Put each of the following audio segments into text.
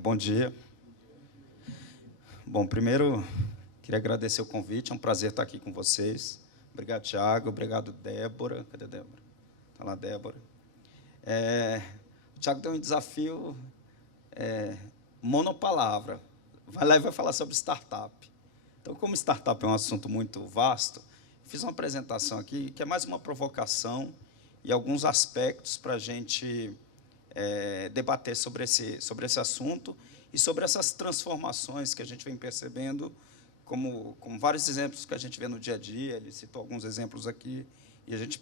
Bom dia. Bom, primeiro, queria agradecer o convite, é um prazer estar aqui com vocês. Obrigado, Tiago, obrigado, Débora. Cadê a Débora? Está lá, Débora. O Tiago tem um desafio monopalavra. Vai lá e vai falar sobre startup. Então, como startup é um assunto muito vasto, fiz uma apresentação aqui que é mais uma provocação e alguns aspectos para a gente debater sobre esse assunto e sobre essas transformações que a gente vem percebendo, como vários exemplos que a gente vê no dia a dia. Ele citou alguns exemplos aqui, e a gente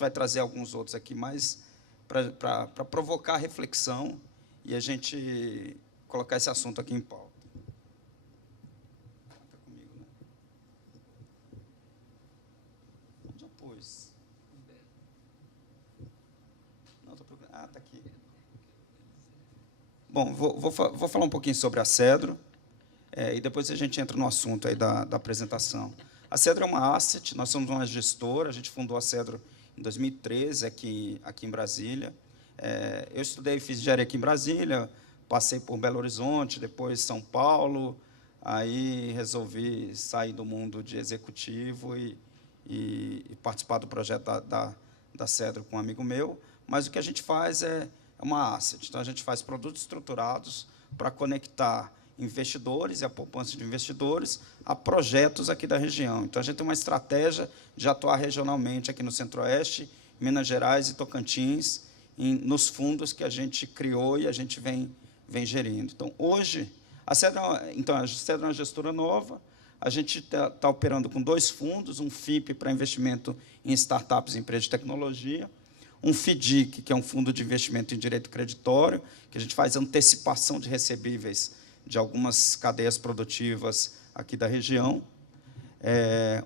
vai trazer alguns outros aqui, mais para provocar reflexão e a gente colocar esse assunto aqui em pauta. Está comigo, né? Onde eu pus? Não, estou procurando. Ah, está aqui. Bom, vou falar um pouquinho sobre a Cedro, e depois a gente entra no assunto aí da apresentação. A Cedro é uma asset, nós somos uma gestora, a gente fundou a Cedro em 2013, aqui em Brasília. Eu estudei, fiz engenharia aqui em Brasília, passei por Belo Horizonte, depois São Paulo, aí resolvi sair do mundo de executivo e participar do projeto da Cedro com um amigo meu, mas o que a gente faz é uma asset. Então, a gente faz produtos estruturados para conectar investidores e a poupança de investidores a projetos aqui da região. Então, a gente tem uma estratégia de atuar regionalmente aqui no Centro-Oeste, Minas Gerais e Tocantins, nos fundos que a gente criou e a gente vem gerindo. Então, hoje, a Cedro é uma gestora nova, a gente está operando com 2 fundos, um FIP para investimento em startups e empresas de tecnologia, um FIDIC, que é um fundo de investimento em direito creditório, que a gente faz antecipação de recebíveis de algumas cadeias produtivas aqui da região.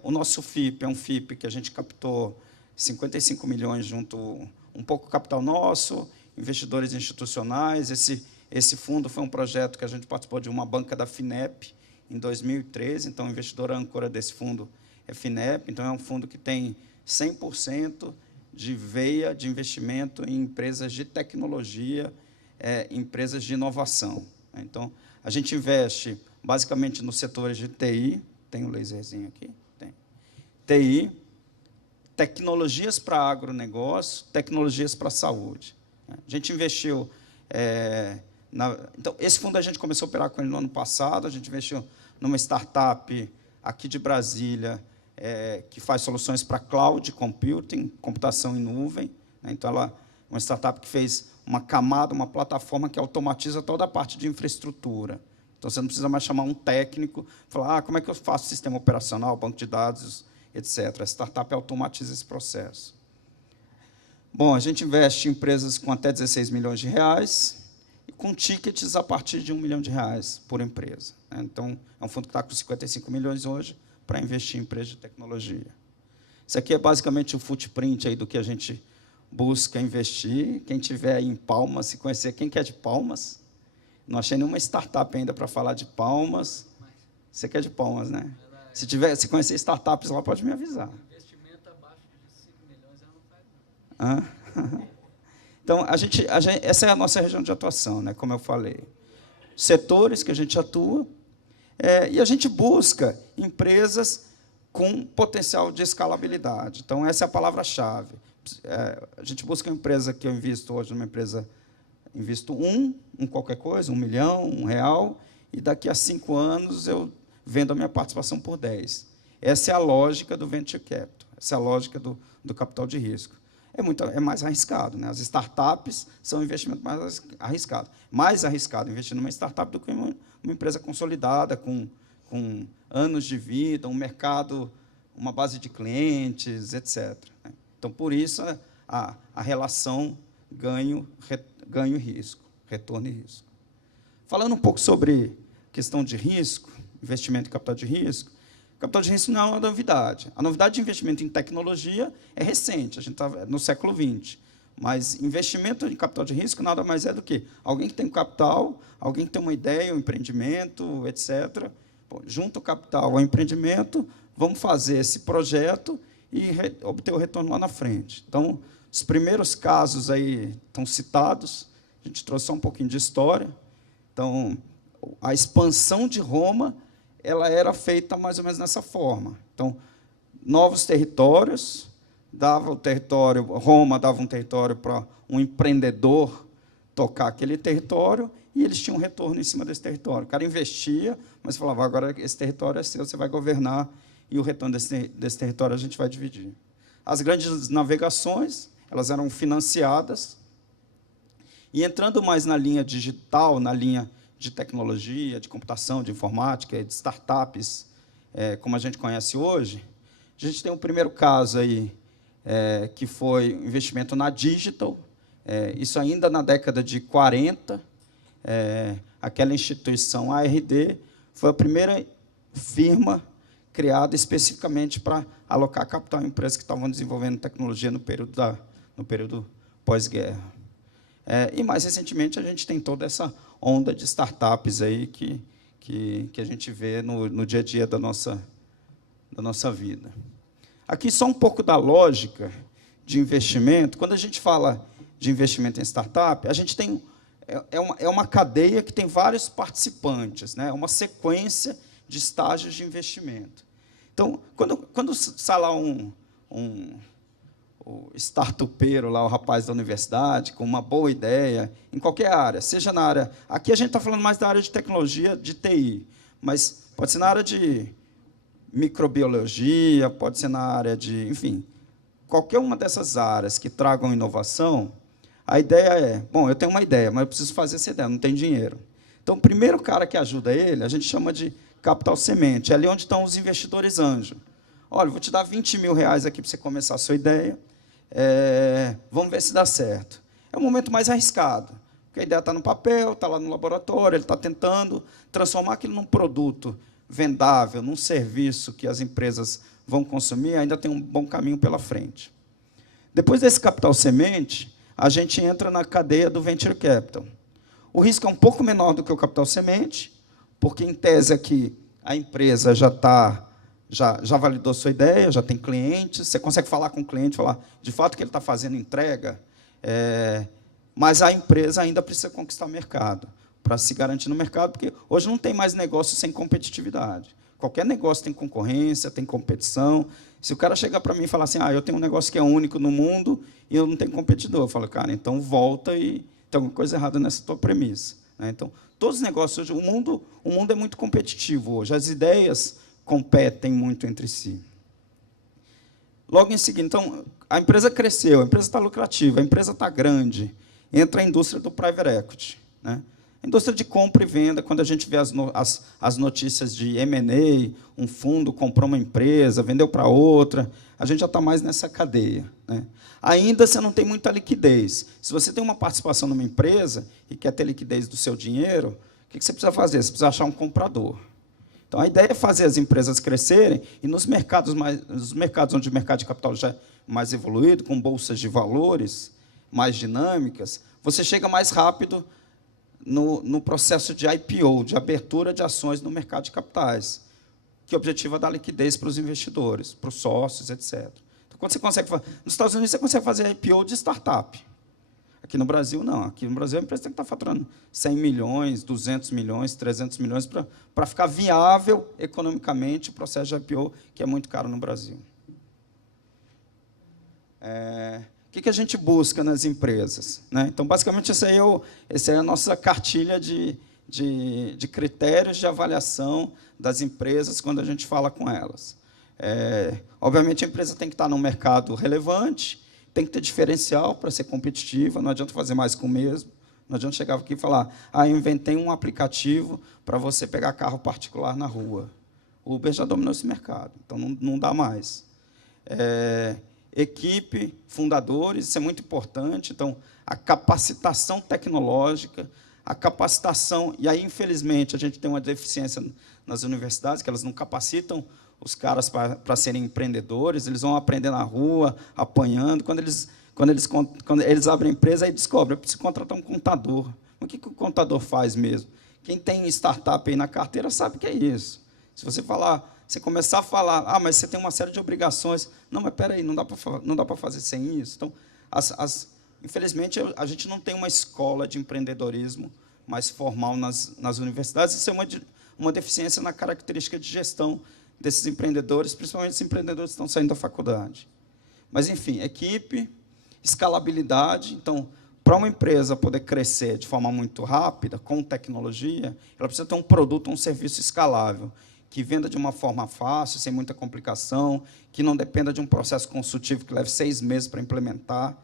O nosso FIP é um FIP que a gente captou 55 milhões junto, um pouco capital nosso, investidores institucionais. Esse fundo foi um projeto que a gente participou de uma banca da FINEP em 2013, então a investidora âncora desse fundo é FINEP, então é um fundo que tem 100% de veia de investimento em empresas de tecnologia, empresas de inovação. Então, a gente investe basicamente nos setores de TI, tem um laserzinho aqui? Tem. TI, tecnologias para agronegócio, tecnologias para saúde. A gente investiu... Então, esse fundo a gente começou a operar com ele no ano passado, a gente investiu numa startup aqui de Brasília, que faz soluções para cloud computing, computação em nuvem. Então, ela é uma startup que fez uma camada, uma plataforma que automatiza toda a parte de infraestrutura. Então, você não precisa mais chamar um técnico, falar, como é que eu faço sistema operacional, banco de dados, etc. A startup automatiza esse processo. Bom, a gente investe em empresas com até 16 milhões de reais e com tickets a partir de R$1 milhão por empresa. Então, é um fundo que está com 55 milhões hoje, para investir em empresas de tecnologia. Isso aqui é basicamente o footprint aí do que a gente busca investir. Quem tiver aí em Palmas, se conhecer, quem quer de Palmas? Não achei nenhuma startup ainda para falar de Palmas. Você quer de Palmas, né? Se conhecer startups lá, pode me avisar. Investimento abaixo de 5 milhões ela não faz, não. Então, essa é a nossa região de atuação, né, como eu falei. Setores que a gente atua, e a gente busca empresas com potencial de escalabilidade. Então, essa é a palavra-chave. A gente busca uma empresa que eu invisto hoje, numa empresa, invisto qualquer coisa, R$1 milhão, R$1, e daqui a 5 anos eu vendo a minha participação por 10. Essa é a lógica do venture capital, essa é a lógica do capital de risco. É mais arriscado, né? As startups são um investimento mais arriscado. Mais arriscado investir numa startup do que uma empresa consolidada, com anos de vida, um mercado, uma base de clientes, etc. Então, por isso, a relação ganho-risco, retorno e risco. Falando um pouco sobre questão de risco, investimento em capital de risco, capital de risco não é uma novidade. A novidade de investimento em tecnologia é recente, a gente está no século XX. Mas investimento em capital de risco nada mais é do que alguém que tem capital, alguém que tem uma ideia, um empreendimento, etc. Bom, junta o capital ao empreendimento, vamos fazer esse projeto e obter o retorno lá na frente. Então, os primeiros casos aí estão citados, a gente trouxe só um pouquinho de história. Então, a expansão de Roma ela era feita mais ou menos nessa forma. Então, novos territórios, Roma dava um território para um empreendedor tocar aquele território, e eles tinham um retorno em cima desse território. O cara investia, mas falava, agora esse território é seu, você vai governar, e o retorno desse território a gente vai dividir. As grandes navegações, elas eram financiadas, e entrando mais na linha digital, na linha de tecnologia, de computação, de informática, de startups, como a gente conhece hoje, a gente tem um primeiro caso aí, que foi o investimento na Digital, isso ainda na década de 40, aquela instituição ARD foi a primeira firma criada especificamente para alocar capital em empresas que estavam desenvolvendo tecnologia no período pós-guerra. E, mais recentemente, a gente tem toda essa onda de startups aí que a gente vê no dia a dia da nossa vida. Aqui, só um pouco da lógica de investimento. Quando a gente fala de investimento em startup, a gente tem uma cadeia que tem vários participantes, né? Uma sequência de estágios de investimento. Então, quando sai lá o startupeiro, lá, o rapaz da universidade, com uma boa ideia, em qualquer área, seja na área... Aqui a gente está falando mais da área de tecnologia, de TI, mas pode ser na área de microbiologia, pode ser na área de... Enfim, qualquer uma dessas áreas que tragam inovação, a ideia é, bom, eu tenho uma ideia, mas eu preciso fazer essa ideia, não tenho dinheiro. Então, o primeiro cara que ajuda ele, a gente chama de capital semente, é ali onde estão os investidores anjo. Olha, vou te dar 20 mil reais aqui para você começar a sua ideia, vamos ver se dá certo. É o momento mais arriscado, porque a ideia está no papel, está lá no laboratório, ele está tentando transformar aquilo num produto vendável, num serviço que as empresas vão consumir, ainda tem um bom caminho pela frente. Depois desse capital semente, a gente entra na cadeia do venture capital. O risco é um pouco menor do que o capital semente, porque, em tese, aqui, a empresa já validou sua ideia, já tem clientes, você consegue falar com o cliente, falar de fato que ele está fazendo entrega, mas a empresa ainda precisa conquistar o mercado, para se garantir no mercado, porque hoje não tem mais negócio sem competitividade. Qualquer negócio tem concorrência, tem competição. Se o cara chegar para mim e falar assim, eu tenho um negócio que é único no mundo e eu não tenho competidor, eu falo, cara, então volta e tem alguma coisa errada nessa tua premissa. Então, todos os negócios hoje, o mundo é muito competitivo hoje, as ideias competem muito entre si. Logo em seguida, então, a empresa cresceu, a empresa está lucrativa, a empresa está grande, entra a indústria do private equity, né? A indústria de compra e venda, quando a gente vê as notícias de M&A, um fundo comprou uma empresa, vendeu para outra, a gente já está mais nessa cadeia, né? Ainda você não tem muita liquidez. Se você tem uma participação numa empresa e quer ter liquidez do seu dinheiro, o que você precisa fazer? Você precisa achar um comprador. Então, a ideia é fazer as empresas crescerem, e nos mercados onde o mercado de capital já é mais evoluído, com bolsas de valores mais dinâmicas, você chega mais rápido no processo de IPO, de abertura de ações no mercado de capitais, que o objetivo é dar liquidez para os investidores, para os sócios, etc. Então, quando você consegue nos Estados Unidos, você consegue fazer IPO de startup. Aqui no Brasil, não. Aqui no Brasil, a empresa tem que estar faturando 100 milhões, 200 milhões, 300 milhões, para ficar viável economicamente o processo de IPO, que é muito caro no Brasil. O que a gente busca nas empresas, né? Então, basicamente, essa é a nossa cartilha de critérios de avaliação das empresas quando a gente fala com elas. Obviamente, a empresa tem que estar num mercado relevante, tem que ter diferencial para ser competitiva, não adianta fazer mais com o mesmo, não adianta chegar aqui e falar, eu inventei um aplicativo para você pegar carro particular na rua. O Uber já dominou esse mercado, então não dá mais. Equipe, fundadores, isso é muito importante. Então, a capacitação tecnológica, a capacitação... E aí, infelizmente, a gente tem uma deficiência nas universidades, que elas não capacitam os caras para serem empreendedores, eles vão aprender na rua, apanhando. Quando eles abrem a empresa, aí descobrem, eu preciso contratar um contador. O que o contador faz mesmo? Quem tem startup aí na carteira sabe o que é isso. Se você começar a falar, mas você tem uma série de obrigações. Não, mas espera aí, não dá para fazer sem isso. Então, infelizmente, a gente não tem uma escola de empreendedorismo mais formal nas universidades. Isso é uma deficiência na característica de gestão desses empreendedores, principalmente os empreendedores que estão saindo da faculdade. Mas, enfim, equipe, escalabilidade. Então, para uma empresa poder crescer de forma muito rápida, com tecnologia, ela precisa ter um produto, um serviço escalável, que venda de uma forma fácil, sem muita complicação, que não dependa de um processo consultivo que leve 6 meses para implementar.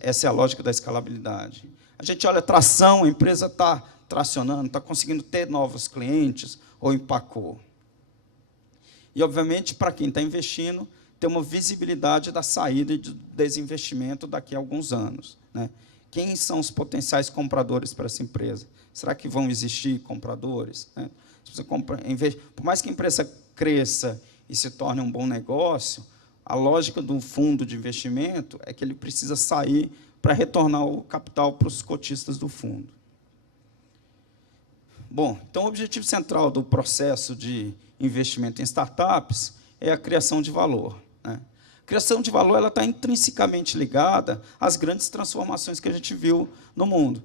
Essa é a lógica da escalabilidade. A gente olha a tração, a empresa está tracionando, está conseguindo ter novos clientes, ou empacou. E, obviamente, para quem está investindo, ter uma visibilidade da saída e do desinvestimento daqui a alguns anos, né? Quem são os potenciais compradores para essa empresa? Será que vão existir compradores, né? Se você compra, por mais que a empresa cresça e se torne um bom negócio, a lógica do fundo de investimento é que ele precisa sair para retornar o capital para os cotistas do fundo. Bom, então, o objetivo central do processo de investimento em startups é a criação de valor, né? A criação de valor ela está intrinsecamente ligada às grandes transformações que a gente viu no mundo.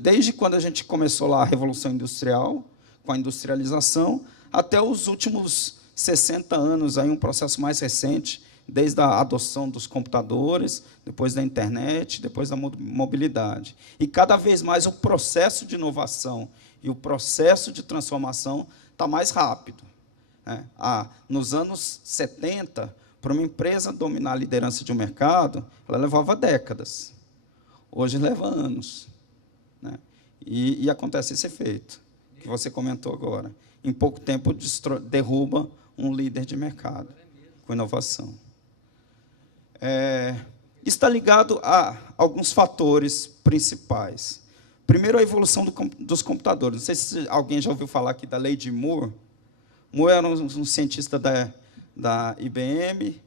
Desde quando a gente começou lá a Revolução Industrial, com a industrialização, até os últimos 60 anos, aí um processo mais recente, desde a adoção dos computadores, depois da internet, depois da mobilidade. E, cada vez mais, o processo de inovação e o processo de transformação está mais rápido, né? Nos anos 70, para uma empresa dominar a liderança de um mercado, ela levava décadas. Hoje leva anos, né? E acontece esse efeito, que você comentou agora. Em pouco tempo, derruba um líder de mercado, com inovação. Está ligado a alguns fatores principais. Primeiro, a evolução dos computadores. Não sei se alguém já ouviu falar aqui da lei de Moore. Moore era um cientista da IBM,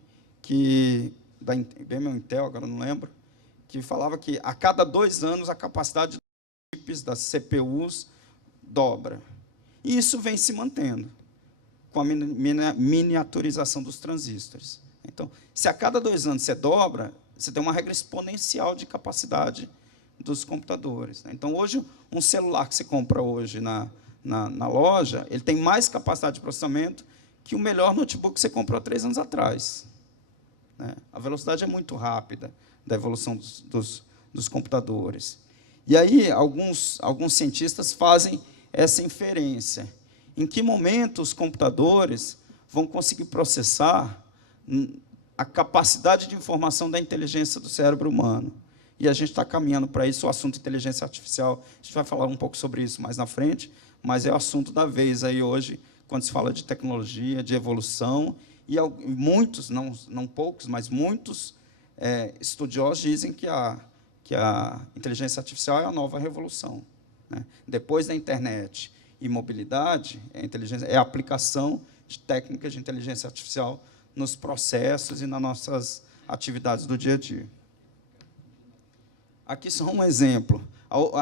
da IBM ou Intel, agora não lembro, que falava que, a cada 2 anos, a capacidade dos chips, das CPUs, dobra. E isso vem se mantendo, com a miniaturização dos transistores. Então, se a cada 2 anos você dobra, você tem uma regra exponencial de capacidade dos computadores, né? Então, hoje, um celular que você compra hoje na loja, ele tem mais capacidade de processamento que o melhor notebook que você comprou há 3 anos atrás, né? A velocidade é muito rápida da evolução dos computadores. E aí, alguns cientistas fazem essa inferência. Em que momento os computadores vão conseguir processar a capacidade de informação da inteligência do cérebro humano? E a gente está caminhando para isso. O assunto inteligência artificial, a gente vai falar um pouco sobre isso mais na frente, mas é o assunto da vez aí hoje, quando se fala de tecnologia, de evolução, e muitos, não poucos, mas muitos estudiosos dizem que a inteligência artificial é a nova revolução, né? Depois da internet e mobilidade, a aplicação de técnicas de inteligência artificial nos processos e nas nossas atividades do dia a dia. Aqui só um exemplo.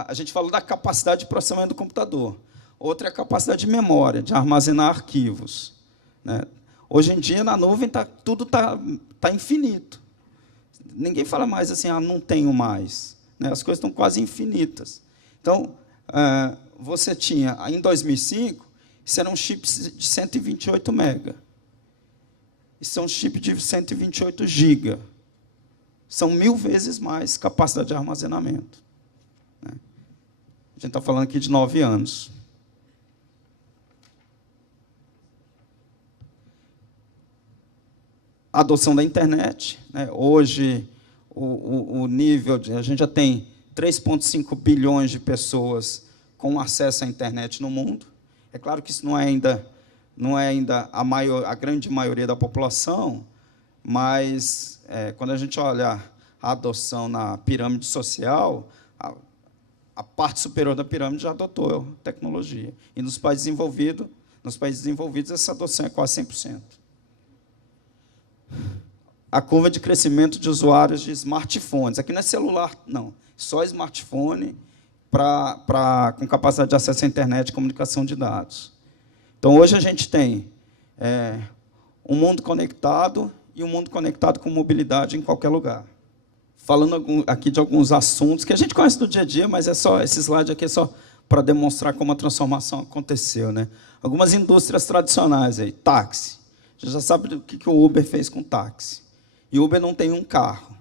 A gente falou da capacidade de processamento do computador. Outra é a capacidade de memória, de armazenar arquivos, né? Hoje em dia, na nuvem, tudo está infinito. Ninguém fala mais assim, não tenho mais, né? As coisas estão quase infinitas. Então, você tinha, em 2005, isso eram chips de 128 mega. Isso são chips de 128 giga. São 1000 vezes mais capacidade de armazenamento, né? A gente está falando aqui de 9 anos. A adoção da internet, né? Hoje, o nível a gente já tem 3,5 bilhões de pessoas com acesso à internet no mundo. É claro que isso não é ainda a grande maioria da população, mas quando a gente olha a adoção na pirâmide social, a parte superior da pirâmide já adotou tecnologia. E nos países desenvolvidos, essa adoção é quase 100%. A curva de crescimento de usuários de smartphones. Aqui não é celular, não. Só smartphone com capacidade de acesso à internet e comunicação de dados. Então, hoje a gente tem um mundo conectado e um mundo conectado com mobilidade em qualquer lugar. falando aqui de alguns assuntos que a gente conhece do dia a dia, mas esse slide aqui é só para demonstrar como a transformação aconteceu, né? Algumas indústrias tradicionais aí, táxi. Você já sabe o que o Uber fez com o táxi. E o Uber não tem um carro.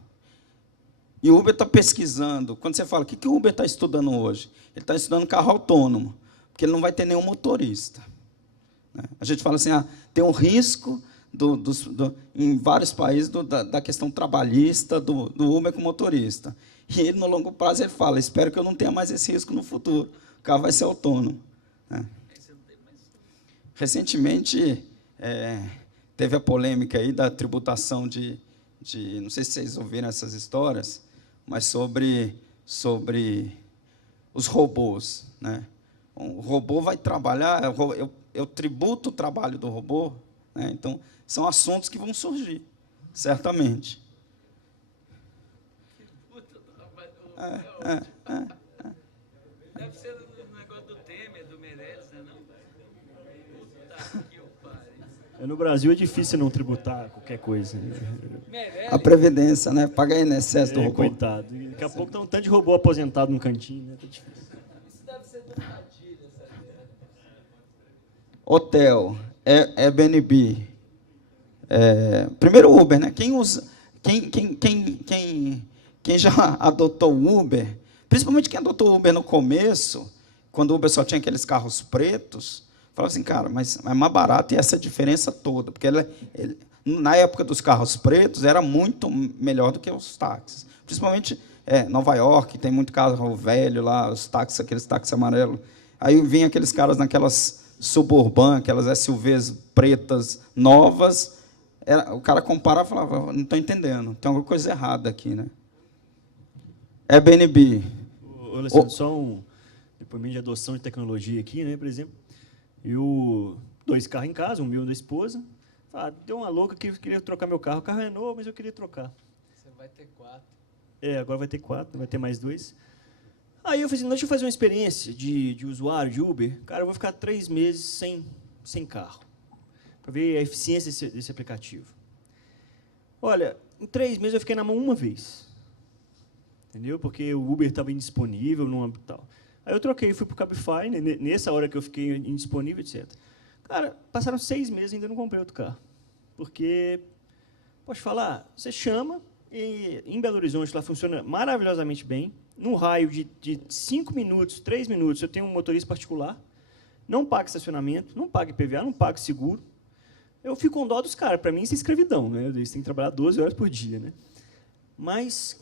E o Uber está pesquisando. Quando você fala, o que o Uber está estudando hoje? Ele está estudando carro autônomo, porque ele não vai ter nenhum motorista. A gente fala assim, tem um risco em vários países da questão trabalhista do Uber com motorista. E ele, no longo prazo, ele fala, espero que eu não tenha mais esse risco no futuro. O carro vai ser autônomo. Recentemente, teve a polêmica aí da tributação não sei se vocês ouviram essas histórias, mas sobre os robôs, né? O robô vai trabalhar, eu tributo o trabalho do robô, né? Então, são assuntos que vão surgir, certamente. Tributo do trabalho do robô. Deve ser o negócio do Temer, do Meirelles, né? Não? Puta que pariu. No Brasil é difícil não tributar qualquer coisa. A Previdência, né? Paga INSS do robô. Coitado. E daqui a pouco está um tanto de robô aposentado no cantinho, né? Tá difícil. Isso deve ser do Padilha, sabe? Hotel, Airbnb. Primeiro o Uber, né? Quem já adotou o Uber, principalmente quem adotou o Uber no começo, quando o Uber só tinha aqueles carros pretos, falava assim, cara, mas é mais barato e essa diferença toda, porque na época dos carros pretos era muito melhor do que os táxis. Principalmente Nova York, tem muito carro velho lá, os táxis, aqueles táxis amarelos. Aí vinha aqueles caras naquelas Suburban, aquelas SUVs pretas novas, o cara comparava e falava, não estou entendendo, tem alguma coisa errada aqui, né? Airbnb. Alessandro, só um depoimento de adoção de tecnologia aqui, né? Por exemplo, eu 2 carros em casa, um meu e da esposa. Deu uma louca que eu queria trocar meu carro. O carro é novo, mas eu queria trocar. Você vai ter 4. Agora vai ter 4, não vai ter mais 2. Aí eu falei assim, deixa eu fazer uma experiência de usuário de Uber. Cara, eu vou ficar 3 meses sem carro, para ver a eficiência desse aplicativo. Olha, em 3 meses eu fiquei na mão uma vez. Entendeu? Porque o Uber estava indisponível, no âmbito tal. Aí eu troquei, fui para o Cabify, né, nessa hora que eu fiquei indisponível, etc. Cara, passaram 6 meses e ainda não comprei outro carro. Porque, posso falar, você chama, e em Belo Horizonte lá funciona maravilhosamente bem. Num raio de 5 minutos, 3 minutos, eu tenho um motorista particular, não paga estacionamento, não paga IPVA, não paga seguro. Eu fico com dó dos caras. Para mim, isso é escravidão, né? Eles têm que trabalhar 12 horas por dia, né? Mas,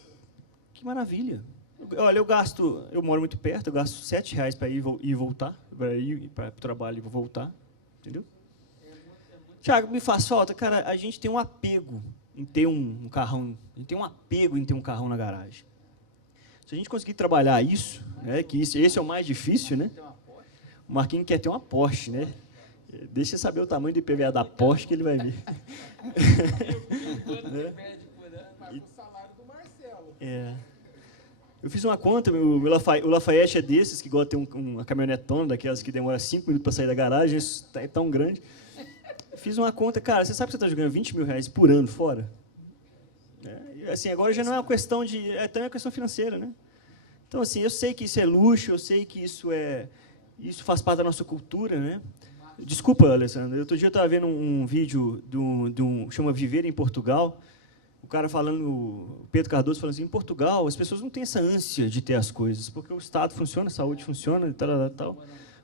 que maravilha. Olha, eu moro muito perto, eu gasto R$7 para ir e voltar, para ir para o trabalho e voltar, entendeu? Tiago, me faz falta, cara, a gente tem um apego em ter um carrão, a gente tem um apego em ter um carrão na garagem. Se a gente conseguir trabalhar isso, né, que esse é o mais difícil, né? O Marquinhos quer ter uma Porsche, né? Deixa eu saber o tamanho do IPVA da Porsche que ele vai ver. Eu fiz uma conta, o Lafayette é desses, que gosta de ter uma caminhonetona, daquelas que demora 5 minutos para sair da garagem, isso é tão grande. Fiz uma conta, cara, você sabe que você está jogando R$20 mil por ano fora? Assim, agora já não é uma questão também uma questão financeira, né? Então, assim, eu sei que isso é luxo, eu sei que isso faz parte da nossa cultura, né? Desculpa, Alessandro, outro dia eu estava vendo um vídeo chama Viver em Portugal, o cara falando, o Pedro Cardoso falando assim, em Portugal as pessoas não têm essa ânsia de ter as coisas, porque o Estado funciona, a saúde funciona, e tal.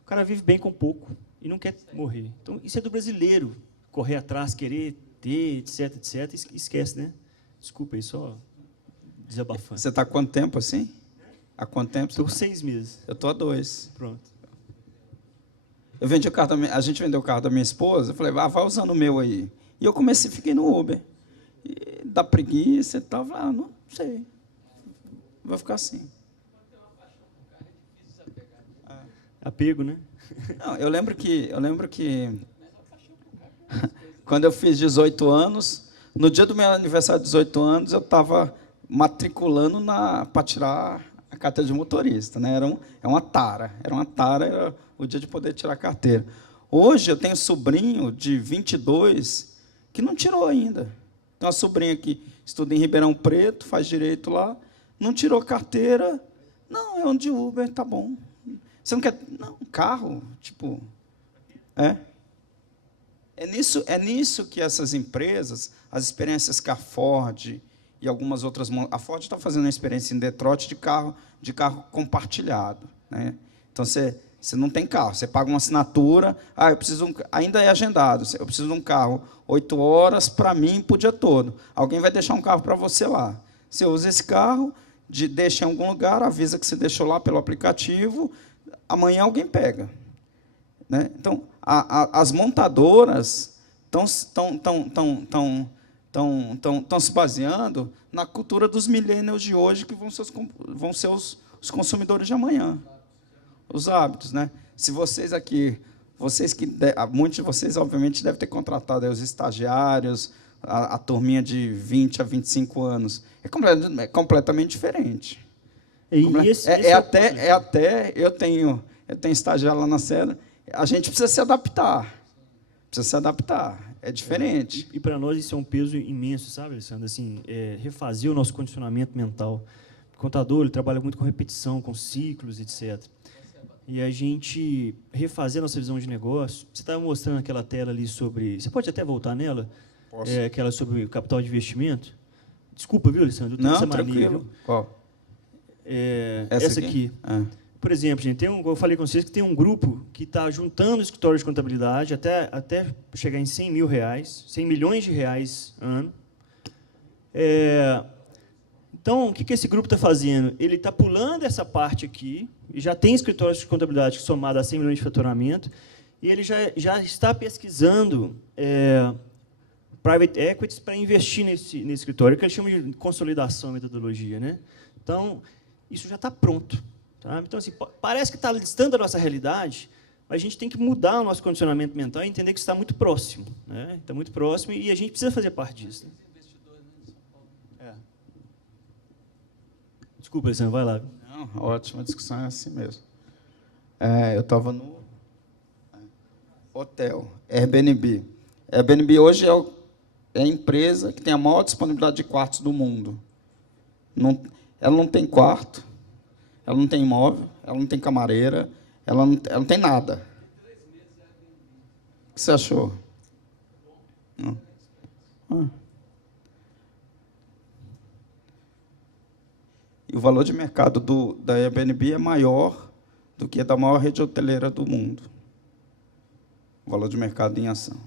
O cara vive bem com pouco e não quer morrer. Então, isso é do brasileiro, correr atrás, querer ter, etc, etc, esquece, né? Desculpa aí, só desabafando. Você está há quanto tempo assim? Há quanto tempo? Estou 6 meses. Eu estou há 2. Pronto. A gente vendeu o carro da minha esposa, eu falei, vai usando o meu aí. E eu fiquei no Uber. E dá preguiça e tal, não sei. Vai ficar assim. Apego, né? Não, eu lembro que quando eu fiz 18 anos, no dia do meu aniversário de 18 anos, eu estava matriculando para tirar a carteira de motorista, né? Era uma tara, era o dia de poder tirar a carteira. Hoje eu tenho um sobrinho de 22 que não tirou ainda. Tem uma sobrinha que estuda em Ribeirão Preto, faz direito lá, não tirou carteira. Não, é um de Uber, tá bom. Você não quer... Não, carro, tipo... É nisso que essas empresas, as experiências que a Ford e algumas outras... A Ford está fazendo uma experiência em Detroit de carro compartilhado, né? Então, você não tem carro, você paga uma assinatura, eu preciso ainda é agendado, eu preciso de um carro 8 horas para mim, para o dia todo. Alguém vai deixar um carro para você lá. Você usa esse carro, deixa em algum lugar, avisa que você deixou lá pelo aplicativo, amanhã alguém pega. Né? Então, as montadoras estão se baseando na cultura dos millennials de hoje, que vão ser os consumidores de amanhã. Os hábitos, né? Se vocês aqui, muitos de vocês, obviamente, devem ter contratado aí os estagiários, a turminha de 20 a 25 anos. É completamente diferente. Eu tenho estagiário lá na Cedro, a gente precisa se adaptar. É diferente. E para nós isso é um peso imenso, sabe, Alessandro? Assim, refazer o nosso condicionamento mental. O contador, ele trabalha muito com repetição, com ciclos, etc. E a gente refazer a nossa visão de negócio. Você estava mostrando aquela tela ali sobre... Você pode até voltar nela? Posso. Aquela sobre o capital de investimento. Desculpa, viu, Alessandro? Eu Não, essa tranquilo. mania, Qual? Essa aqui. Por exemplo, gente, eu falei com vocês que tem um grupo que está juntando escritórios de contabilidade até chegar em R$100 mil, R$100 milhões de reais ano. Então, o que esse grupo está fazendo? Ele está pulando essa parte aqui, e já tem escritórios de contabilidade somados a 100 milhões de faturamento, e ele já está pesquisando private equities para investir nesse escritório, que eles chamam de consolidação, metodologia, né? Então, isso já está pronto. Tá? Então, assim, parece que está distante da nossa realidade, mas a gente tem que mudar o nosso condicionamento mental e entender que está muito próximo. Né? Está muito próximo e a gente precisa fazer parte disso. Né? Desculpa, Alessandro, vai lá. Não, ótima discussão, é assim mesmo. Eu estava no hotel, Airbnb. Airbnb hoje é a empresa que tem a maior disponibilidade de quartos do mundo. Ela não tem quarto, ela não tem imóvel, ela não tem camareira, ela não tem nada. O que você achou? Não. E o valor de mercado da Airbnb é maior do que da maior rede hoteleira do mundo. O valor de mercado em ação.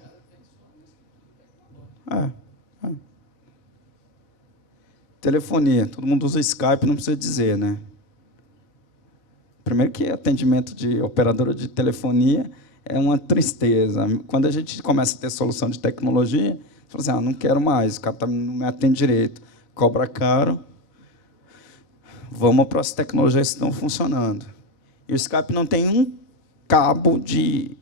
Telefonia. Todo mundo usa Skype, não precisa dizer, né? Primeiro que atendimento de operadora de telefonia é uma tristeza. Quando a gente começa a ter solução de tecnologia, você fala assim, não quero mais, o cara não me atende direito, cobra caro. Vamos para as tecnologias que estão funcionando. E o Skype não tem um cabo de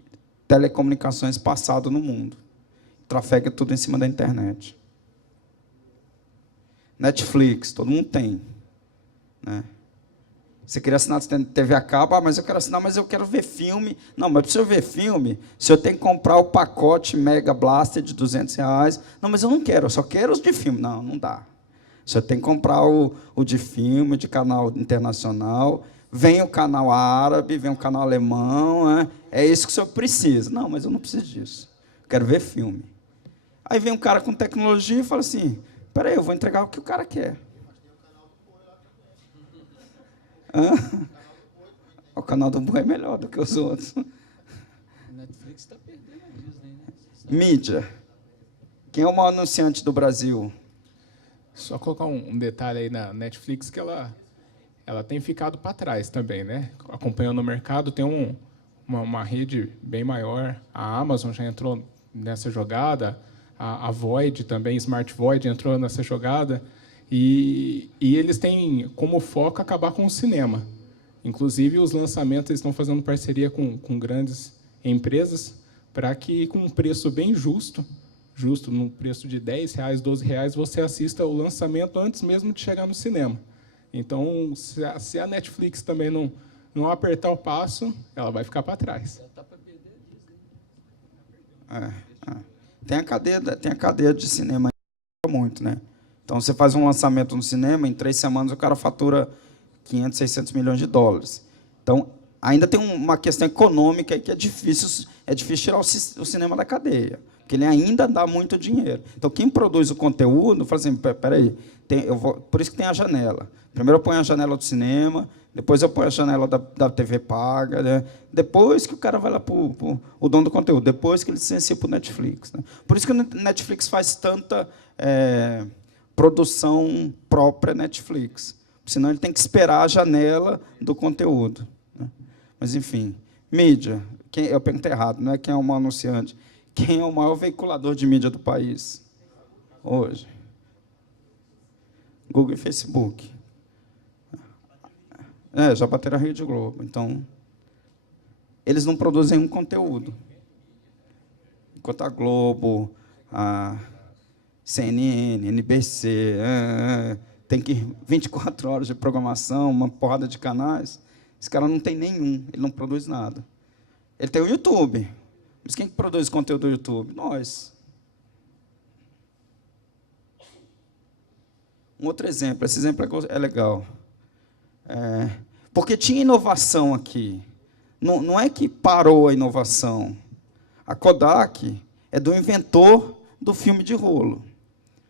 telecomunicações passado no mundo. Trafega tudo em cima da internet. Netflix, todo mundo tem. Né? Você queria assinar TV a cabo, mas eu quero assinar, mas eu quero ver filme. Não, mas para eu ver filme, se eu tenho que comprar o pacote Mega Blaster de R$200, não, mas eu não quero, eu só quero os de filme. Não dá. Você tem que comprar o de filme, de canal internacional, vem o canal árabe, vem o canal alemão, né? É isso que o senhor precisa. Não, mas eu não preciso disso. Eu quero ver filme. Aí vem um cara com tecnologia e fala assim, espera aí, eu vou entregar o que o cara quer. O canal do Boi é melhor do que os outros. O Netflix está perdendo a Disney, né? Mídia. Quem é o maior anunciante do Brasil? Só colocar um detalhe aí na Netflix, que ela tem ficado para trás também, né? Acompanhando o mercado, tem uma rede bem maior. A Amazon já entrou nessa jogada, a Void também, Smart Void, entrou nessa jogada, e eles têm como foco acabar com o cinema. Inclusive, os lançamentos eles estão fazendo parceria com grandes empresas para que, com um preço bem justo, no preço de R$10, R$12, você assista o lançamento antes mesmo de chegar no cinema. Então, se a Netflix também não apertar o passo, ela vai ficar para trás. Tem a cadeia de cinema muito, né? Então, você faz um lançamento no cinema, em 3 semanas o cara fatura 500, 600 milhões de dólares. Então, ainda tem uma questão econômica aí que é difícil tirar o cinema da cadeia, porque ele ainda dá muito dinheiro. Então, quem produz o conteúdo, fala assim, peraí, por isso que tem a janela. Primeiro eu ponho a janela do cinema, depois eu ponho a janela da TV paga, né? Depois que o cara vai lá para o dono do conteúdo, depois que ele licencia para o Netflix. Né? Por isso que o Netflix faz tanta produção própria Netflix. Senão ele tem que esperar a janela do conteúdo. Né? Mas, enfim, mídia. Eu perguntei errado, não é quem é o maior anunciante. Quem é o maior veiculador de mídia do país hoje? Google e Facebook. Já bateram a Rede Globo. Então, eles não produzem um conteúdo. Enquanto a Globo, a CNN, NBC, tem que 24 horas de programação, uma porrada de canais, esse cara não tem nenhum, ele não produz nada. Ele tem o YouTube. Mas quem que produz conteúdo do YouTube? Nós. Um outro exemplo, esse exemplo é legal. Porque tinha inovação aqui. Não é que parou a inovação. A Kodak é do inventor do filme de rolo.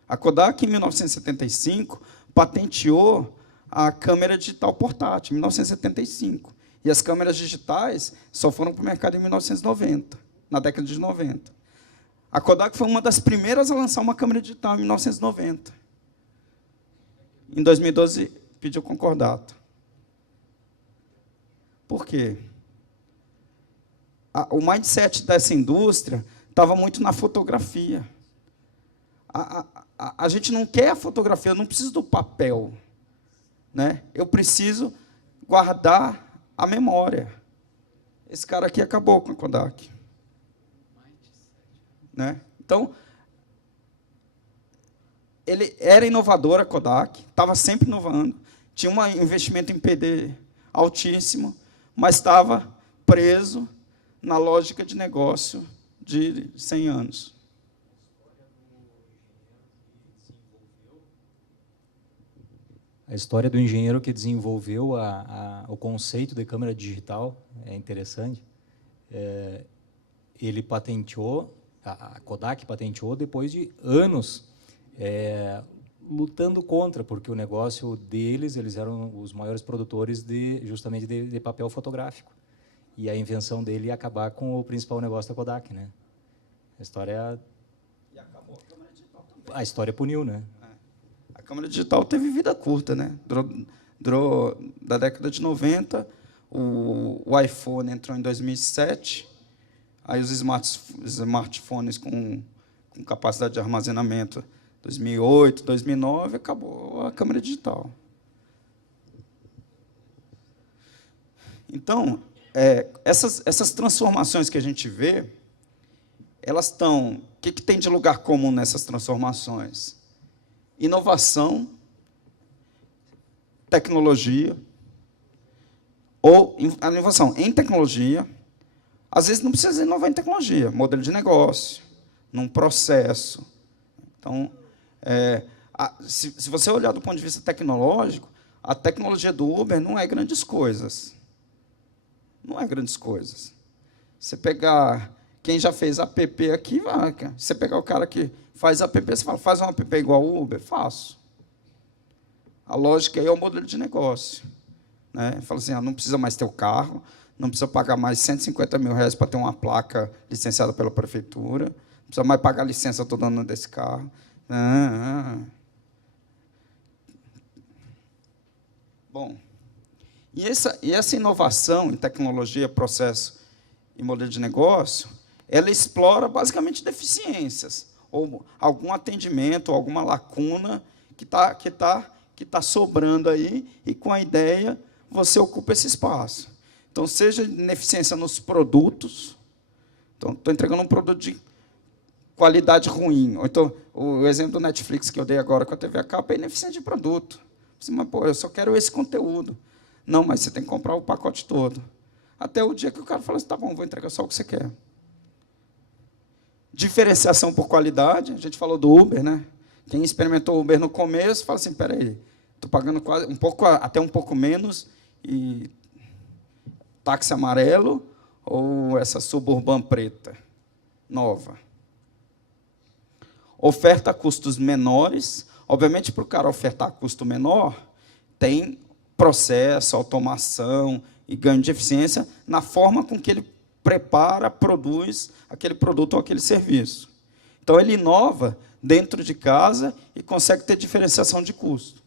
A Kodak, em 1975, patenteou a câmera digital portátil, em 1975. E as câmeras digitais só foram para o mercado em 1990, na década de 90. A Kodak foi uma das primeiras a lançar uma câmera digital, em 1990. Em 2012, pediu concordato. Por quê? O mindset dessa indústria estava muito na fotografia. A gente não quer a fotografia, eu não preciso do papel. Né? Eu preciso guardar a memória. Esse cara aqui acabou com a Kodak. Né? Então, ele era inovador, a Kodak, estava sempre inovando, tinha um investimento em PD altíssimo, mas estava preso na lógica de negócio de 100 anos. A história do engenheiro que desenvolveu o conceito de câmera digital é interessante. Ele patenteou, a Kodak patenteou depois de anos lutando contra, porque o negócio deles, eles eram os maiores produtores justamente de papel fotográfico. E a invenção dele ia acabar com o principal negócio da Kodak, né? A história... E acabou a câmera digital também. A história puniu, né? A câmera digital teve vida curta, né? Durou da década de 90, o iPhone entrou em 2007, aí os smartphones com capacidade de armazenamento 2008, 2009, acabou a câmera digital. Então, essas transformações que a gente vê, elas estão... O que tem de lugar comum nessas transformações? Inovação, tecnologia, ou a inovação em tecnologia, às vezes não precisa inovar em tecnologia, modelo de negócio, num processo. Então, se você olhar do ponto de vista tecnológico, a tecnologia do Uber não é grandes coisas. Não é grandes coisas. Você pegar... Quem já fez app aqui, vai. Você pegar o cara que faz app, você fala, faz um app igual ao Uber? Faço. A lógica aí é o modelo de negócio. Né? Fala assim, não precisa mais ter o carro, não precisa pagar mais R$150 mil para ter uma placa licenciada pela prefeitura, não precisa mais pagar a licença toda ano desse carro. Bom, e essa inovação em tecnologia, processo e modelo de negócio, ela explora basicamente deficiências, ou algum atendimento, ou alguma lacuna que tá sobrando aí, e com a ideia você ocupa esse espaço. Então, seja ineficiência nos produtos, então, estou entregando um produto de qualidade ruim. Ou então, o exemplo do Netflix que eu dei agora com a TV a cabo é ineficiente de produto. Mas, pô, eu só quero esse conteúdo. Não, mas você tem que comprar o pacote todo. Até o dia que o cara fala assim, tá bom, vou entregar só o que você quer. Diferenciação por qualidade, a gente falou do Uber, né? Quem experimentou o Uber no começo, fala assim, espera aí, estou pagando quase até um pouco menos, e táxi amarelo ou essa Suburban preta, nova. Oferta a custos menores. Obviamente, para o cara ofertar a custo menor, tem processo, automação e ganho de eficiência na forma com que ele prepara, produz aquele produto ou aquele serviço. Então, ele inova dentro de casa e consegue ter diferenciação de custo.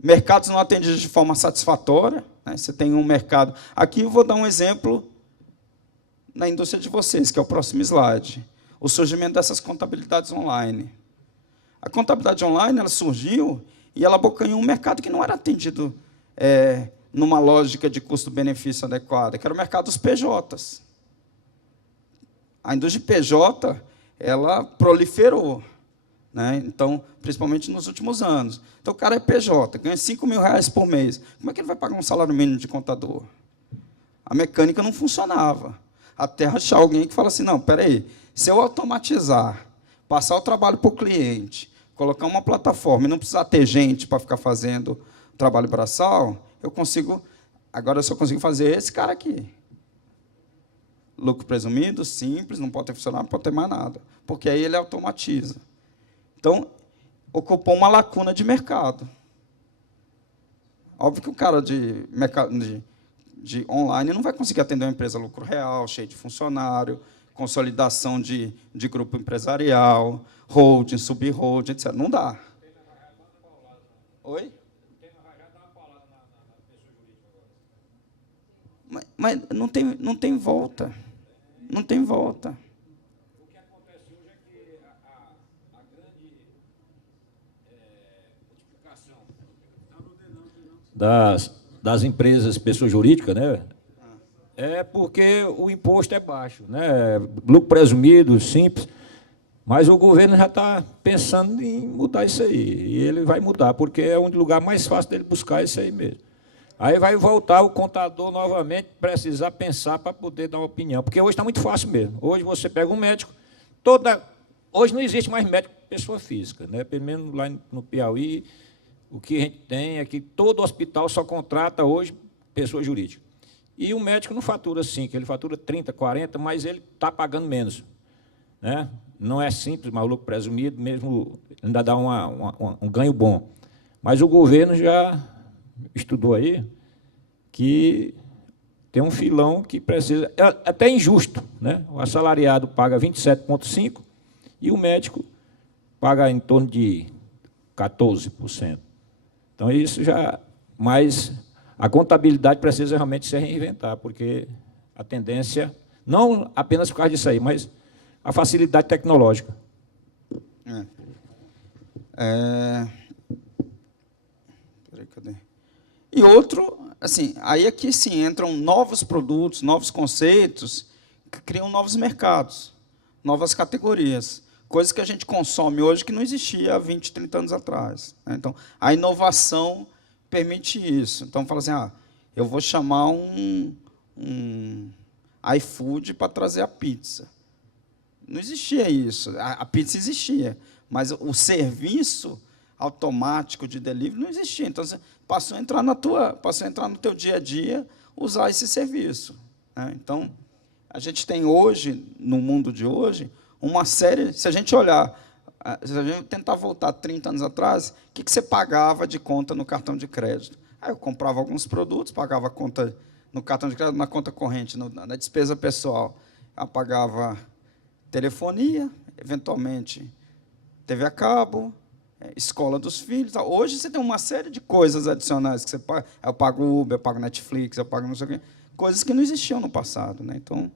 Mercados não atendidos de forma satisfatória. Né? Você tem um mercado... Aqui eu vou dar um exemplo na indústria de vocês, que é o próximo slide. O surgimento dessas contabilidades online. A contabilidade online ela surgiu e ela abocanhou um mercado que não era atendido numa lógica de custo-benefício adequada, que era o mercado dos PJs. A indústria de PJ ela proliferou, né? Então, principalmente nos últimos anos. Então, o cara é PJ, ganha R$5.000 por mês. Como é que ele vai pagar um salário mínimo de contador? A mecânica não funcionava. Até achar alguém que fala assim, não, espera aí, se eu automatizar, passar o trabalho para o cliente, colocar uma plataforma e não precisar ter gente para ficar fazendo trabalho braçal, eu consigo, agora eu só consigo fazer esse cara aqui. Lucro presumido, simples, não pode ter funcionário, não pode ter mais nada, porque aí ele automatiza. Então, ocupou uma lacuna de mercado. Óbvio que o cara de online não vai conseguir atender uma empresa lucro real, cheia de funcionário, consolidação de grupo empresarial, holding, sub-holding, etc. Não dá. Oi? Mas não tem volta. Não tem volta. O que acontece hoje é que a grande multiplicação das empresas, pessoa jurídica, né? É porque o imposto é baixo, né? Lucro presumido, simples. Mas o governo já está pensando em mudar isso aí. E ele vai mudar, porque é um lugar mais fácil dele buscar isso aí mesmo. Aí vai voltar o contador novamente, precisar pensar para poder dar uma opinião. Porque hoje está muito fácil mesmo. Hoje você pega um médico, hoje não existe mais médico pessoa física, né? Pelo menos lá no Piauí, o que a gente tem é que todo hospital só contrata hoje pessoa jurídica. E o médico não fatura 5, ele fatura 30, 40, mas ele está pagando menos. Né? Não é simples, mas o lucro presumido mesmo ainda dá um ganho bom. Mas o governo já estudou aí que tem um filão que precisa... É até injusto, né? O assalariado paga 27,5% e o médico paga em torno de 14%. Então, isso já... Mas a contabilidade precisa realmente se reinventar, porque a tendência, não apenas por causa disso aí, mas a facilidade tecnológica. Peraí, cadê? E outro, assim, aí aqui sim entram novos produtos, novos conceitos, que criam novos mercados, novas categorias, coisas que a gente consome hoje que não existia há 20, 30 anos atrás. Né? Então, a inovação permite isso. Então, fala assim, eu vou chamar um iFood para trazer a pizza. Não existia isso. A pizza existia, mas o serviço automático de delivery não existia. Então, você passou a entrar no teu dia a dia, usar esse serviço. Né? Então, a gente tem hoje, no mundo de hoje, uma série... Se a gente olhar, se a gente tentar voltar 30 anos atrás, o que você pagava de conta no cartão de crédito? Aí eu comprava alguns produtos, pagava a conta no cartão de crédito, na conta corrente, na despesa pessoal. Eu pagava telefonia, eventualmente TV a cabo, escola dos filhos. Hoje você tem uma série de coisas adicionais que você paga. Eu pago Uber, eu pago Netflix, eu pago não sei o quê, coisas que não existiam no passado. Né? Então,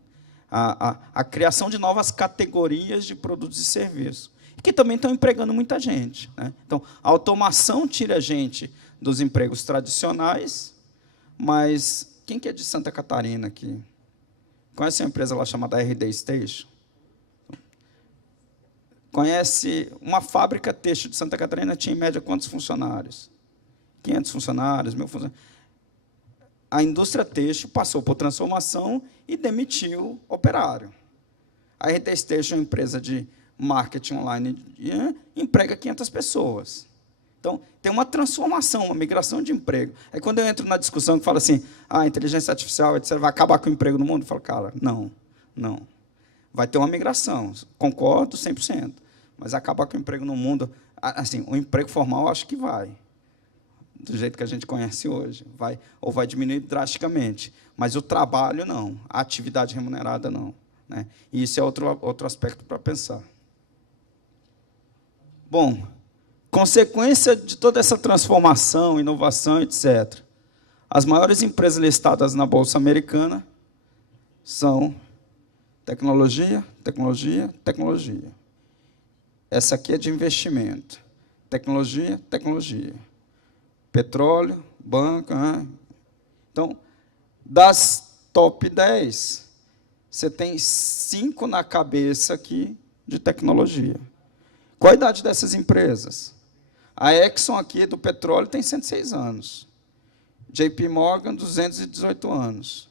a criação de novas categorias de produtos e serviços, que também estão empregando muita gente. Né? Então, a automação tira a gente dos empregos tradicionais, mas quem que é de Santa Catarina aqui? Conhece uma empresa lá chamada RD Station? Conhece uma fábrica têxtil de Santa Catarina, tinha em média quantos funcionários? 500 funcionários, 1.000 funcionários. A indústria têxtil passou por transformação e demitiu operário. A RD Station é uma empresa de marketing online emprega 500 pessoas. Então, tem uma transformação, uma migração de emprego. Aí, quando eu entro na discussão que fala assim, a inteligência artificial, etc., vai acabar com o emprego no mundo, eu falo, cara, não. Vai ter uma migração, concordo 100%, mas acabar com o emprego no mundo, assim, o emprego formal, acho que vai, do jeito que a gente conhece hoje, ou vai diminuir drasticamente, mas o trabalho, não, a atividade remunerada, não. Né? E isso é outro aspecto para pensar. Bom, consequência de toda essa transformação, inovação, etc., as maiores empresas listadas na Bolsa Americana são tecnologia, tecnologia, tecnologia. Essa aqui é de investimento. Tecnologia, tecnologia. Petróleo, banco. Então, das top 10, você tem 5 na cabeça aqui de tecnologia. Qual a idade dessas empresas? A Exxon aqui, do petróleo, tem 106 anos. JP Morgan, 218 anos.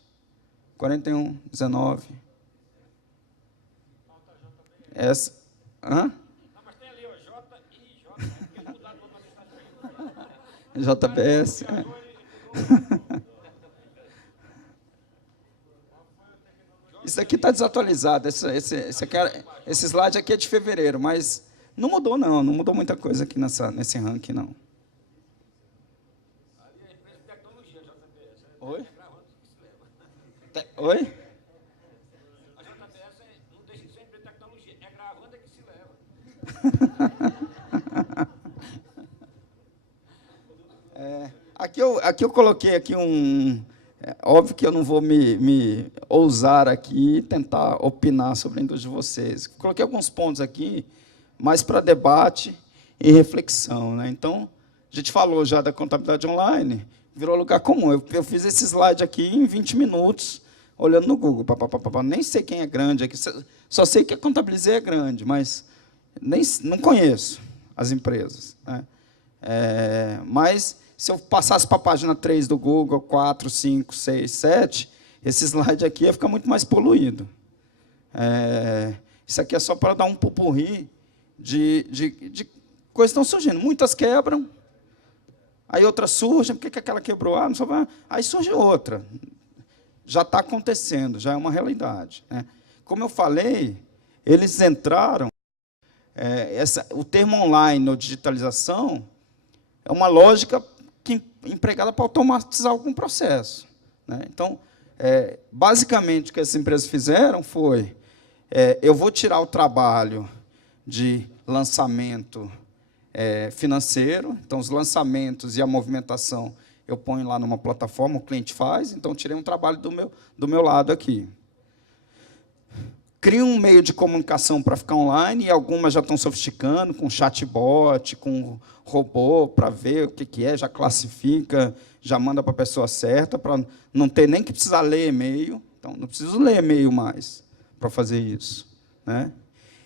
41, 19. Essa... Hã? Mas tem ali, JBS. Isso aqui está desatualizado. Esse slide aqui é de fevereiro, mas não mudou, não mudou muita coisa aqui nesse ranking, não. Oi? Oi? A JBS não deixa de ser tecnologia, é gravando que se leva. Aqui eu coloquei aqui óbvio que eu não vou me ousar aqui e tentar opinar sobre a indústria de vocês. Coloquei alguns pontos aqui, mais para debate e reflexão. Né? Então, a gente falou já da contabilidade online, virou lugar comum. Eu fiz esse slide aqui em 20 minutos, olhando no Google. Nem sei quem é grande aqui, só sei que a Contabilizei é grande, mas não conheço as empresas. Né? Mas, se eu passasse para a página 3 do Google, 4, 5, 6, 7, esse slide aqui ia ficar muito mais poluído. Isso aqui é só para dar um pupurri de coisas que estão surgindo. Muitas quebram, aí outras surgem. Por que aquela quebrou? Aí surge outra. Já está acontecendo, já é uma realidade. Né? Como eu falei, eles entraram... o termo online ou digitalização é uma lógica empregada para automatizar algum processo. Né? Então, basicamente, o que as empresas fizeram foi, eu vou tirar o trabalho de lançamento financeiro, então, os lançamentos e a movimentação eu ponho lá numa plataforma, o cliente faz, então, tirei um trabalho do meu lado aqui. Crio um meio de comunicação para ficar online, e algumas já estão sofisticando, com chatbot, com robô, para ver o que é, já classifica, já manda para a pessoa certa, para não ter nem que precisar ler e-mail. Então, não preciso ler e-mail mais para fazer isso. Né?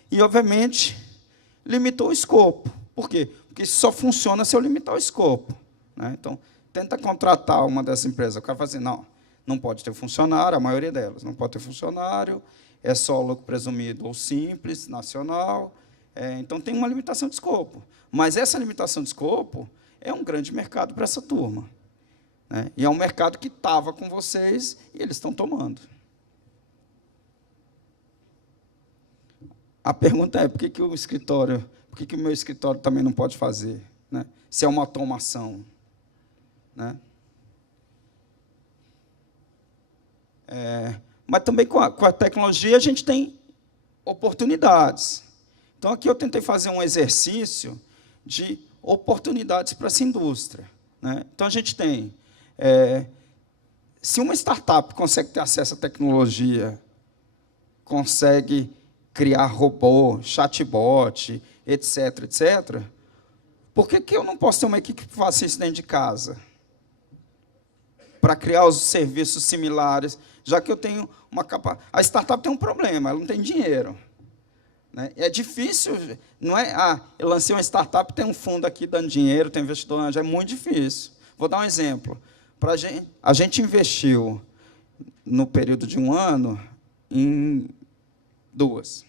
E, obviamente, limitou o escopo. Por quê? Porque isso só funciona se eu limitar o escopo. Né? Então, tenta contratar uma dessas empresas. O cara fala assim, não pode ter funcionário, a maioria delas, não pode ter funcionário, é só lucro presumido ou simples, nacional. Então, tem uma limitação de escopo. Mas essa limitação de escopo é um grande mercado para essa turma. Né? E é um mercado que estava com vocês e eles estão tomando. A pergunta é, por que o meu escritório também não pode fazer? Né? Se é uma automação. Né? Mas também com a tecnologia a gente tem oportunidades. Então, aqui eu tentei fazer um exercício de oportunidades para essa indústria. Né? Então, a gente tem... se uma startup consegue ter acesso à tecnologia, consegue criar robô, chatbot, etc., etc., por que eu não posso ter uma equipe que faça isso dentro de casa? Para criar os serviços similares, já que eu tenho uma capacidade... A startup tem um problema, ela não tem dinheiro. Né? É difícil, não é... eu lancei uma startup, tem um fundo aqui dando dinheiro, tem investidor, já é muito difícil. Vou dar um exemplo. A gente investiu, no período de 1 ano, em 2.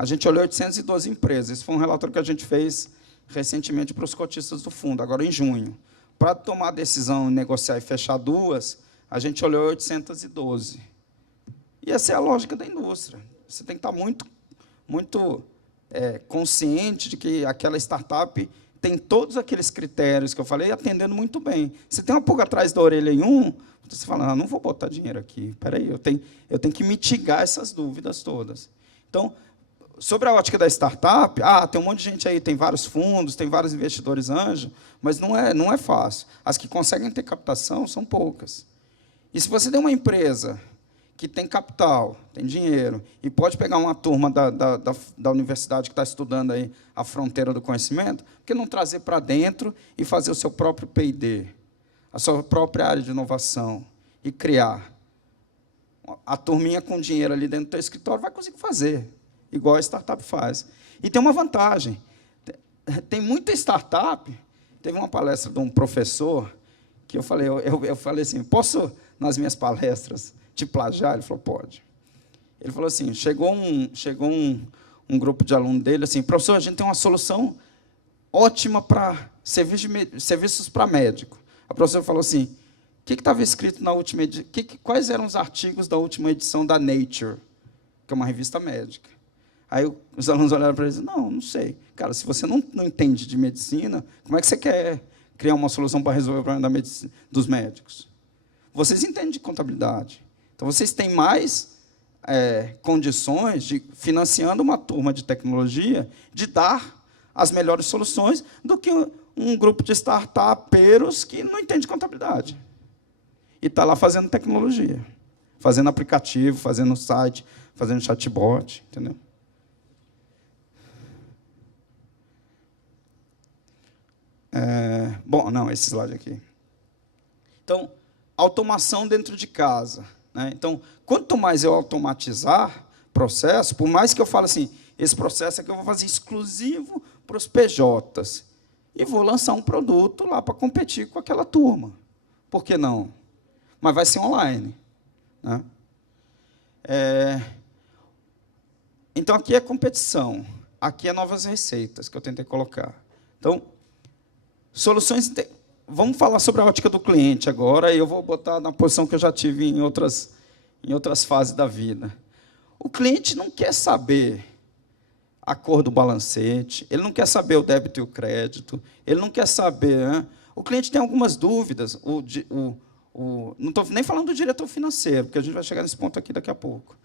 A gente olhou 812 empresas. Esse foi um relatório que a gente fez recentemente para os cotistas do fundo, agora em junho. Para tomar a decisão, negociar e fechar 2, a gente olhou 812. E essa é a lógica da indústria. Você tem que estar muito consciente de que aquela startup tem todos aqueles critérios que eu falei, atendendo muito bem. Você tem uma pulga atrás da orelha em você fala, não vou botar dinheiro aqui, espera aí, eu tenho que mitigar essas dúvidas todas. Então, sobre a ótica da startup, tem um monte de gente aí, tem vários fundos, tem vários investidores anjos, mas não é fácil. As que conseguem ter captação são poucas. E se você tem uma empresa que tem capital, tem dinheiro, e pode pegar uma turma da universidade que está estudando aí a fronteira do conhecimento, por que não trazer para dentro e fazer o seu próprio P&D, a sua própria área de inovação, e criar? A turminha com dinheiro ali dentro do teu escritório vai conseguir fazer, igual a startup faz. E tem uma vantagem. Tem muita startup. Teve uma palestra de um professor que eu falei assim, posso, nas minhas palestras, te plagiar? Ele falou, pode. Ele falou assim, chegou um grupo de alunos dele, assim, professor, a gente tem uma solução ótima para serviços para médico. A professora falou assim, o que estava escrito na última edição? Quais eram os artigos da última edição da Nature, que é uma revista médica? Aí os alunos olharam para ele e disseram, não sei. Cara, se você não entende de medicina, como é que você quer criar uma solução para resolver o problema dos médicos? Vocês entendem de contabilidade. Então, vocês têm mais condições de, financiando uma turma de tecnologia, de dar as melhores soluções do que um grupo de startupeiros que não entende de contabilidade. E está lá fazendo tecnologia, fazendo aplicativo, fazendo site, fazendo chatbot, entendeu? Bom, não, esse slide aqui. Então, automação dentro de casa. Né? Então, quanto mais eu automatizar processo, por mais que eu fale assim, esse processo aqui eu vou fazer exclusivo para os PJs, e vou lançar um produto lá para competir com aquela turma. Por que não? Mas vai ser online. Né? Então, aqui é competição. Aqui é novas receitas que eu tentei colocar. Então, soluções... Vamos falar sobre a ótica do cliente agora, e eu vou botar na posição que eu já tive em outras fases da vida. O cliente não quer saber a cor do balancete, ele não quer saber o débito e o crédito, ele não quer saber... Né? O cliente tem algumas dúvidas. Não estou nem falando do diretor financeiro, porque a gente vai chegar nesse ponto aqui daqui a pouco.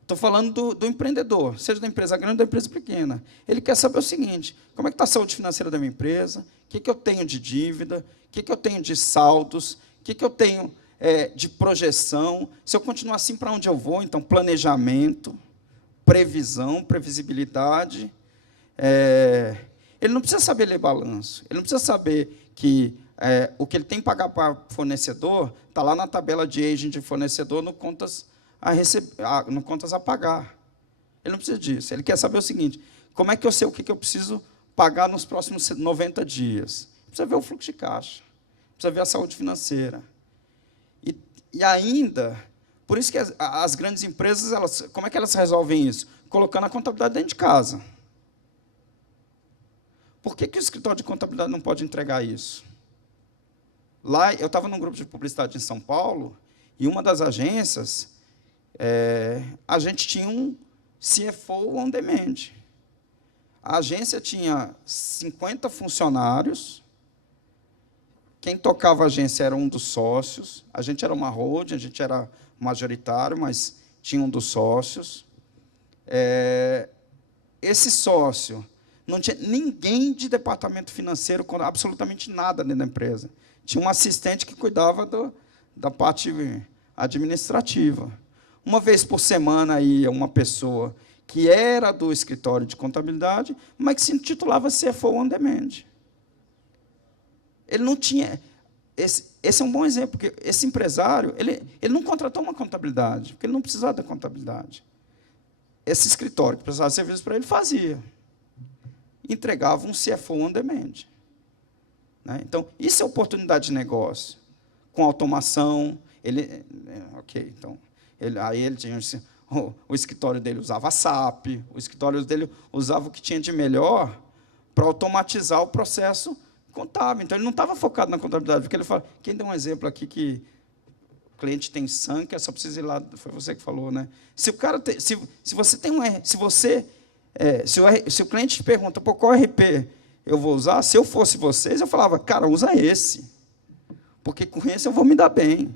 Estou falando do empreendedor, seja da empresa grande ou da empresa pequena. Ele quer saber o seguinte, como é que está a saúde financeira da minha empresa, o que eu tenho de dívida, o que eu tenho de saldos, o que eu tenho de projeção, se eu continuar assim, para onde eu vou? Então, planejamento, previsão, previsibilidade. Ele não precisa saber ler balanço, ele não precisa saber que o que ele tem que pagar para fornecedor está lá na tabela de aging de fornecedor no contas a pagar. Ele não precisa disso. Ele quer saber o seguinte, como é que eu sei o que eu preciso pagar nos próximos 90 dias? Precisa ver o fluxo de caixa, precisa ver a saúde financeira. E ainda, por isso que as grandes empresas, como é que elas resolvem isso? Colocando a contabilidade dentro de casa. Por que o escritório de contabilidade não pode entregar isso? Lá, eu estava num grupo de publicidade em São Paulo, e uma das agências, a gente tinha um CFO on demand. A agência tinha 50 funcionários, quem tocava a agência era um dos sócios, a gente era uma holding, a gente era majoritário, mas tinha um dos sócios. Esse sócio não tinha ninguém de departamento financeiro, absolutamente nada dentro da empresa. Tinha um assistente que cuidava da parte administrativa. Uma vez por semana ia uma pessoa que era do escritório de contabilidade, mas que se intitulava CFO on demand. Ele não tinha... Esse é um bom exemplo, porque esse empresário ele não contratou uma contabilidade, porque ele não precisava da contabilidade. Esse escritório que precisava de serviço para ele, fazia. Entregava um CFO on demand. Né? Então, isso é oportunidade de negócio. Com automação, ok, então... Aí ele tinha o escritório dele usava SAP, o escritório dele usava o que tinha de melhor para automatizar o processo contábil. Então, ele não estava focado na contabilidade, porque ele fala, quem deu um exemplo aqui que o cliente tem sangue, só precisa ir lá, foi você que falou, né? Se o cara tem, se você tem um se o cliente te pergunta, pô, qual RP eu vou usar, se eu fosse vocês, eu falava, cara, usa esse, porque com esse eu vou me dar bem.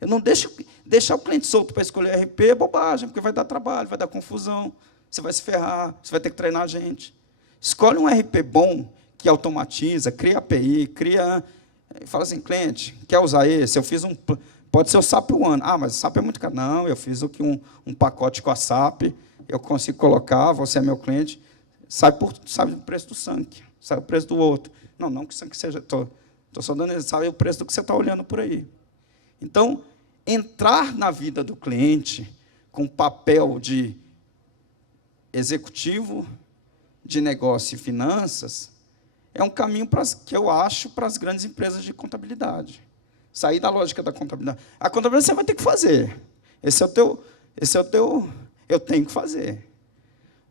Eu não deixar o cliente solto para escolher RP é bobagem, porque vai dar trabalho, vai dar confusão, você vai se ferrar, você vai ter que treinar a gente. Escolhe um RP bom, que automatiza, cria API, fala assim, cliente, quer usar esse? Eu fiz pode ser o SAP One. Ah, mas o SAP é muito caro. Não, eu fiz um pacote com a SAP, eu consigo colocar, você é meu cliente, sabe o preço do Sank, sabe o preço do outro. Não que o Sank seja... Estou só dando, sabe o preço do que você está olhando por aí. Então, entrar na vida do cliente com papel de executivo de negócio e finanças é um caminho que eu acho para as grandes empresas de contabilidade. Sair da lógica da contabilidade. A contabilidade você vai ter que fazer. Esse é o teu... Eu tenho que fazer.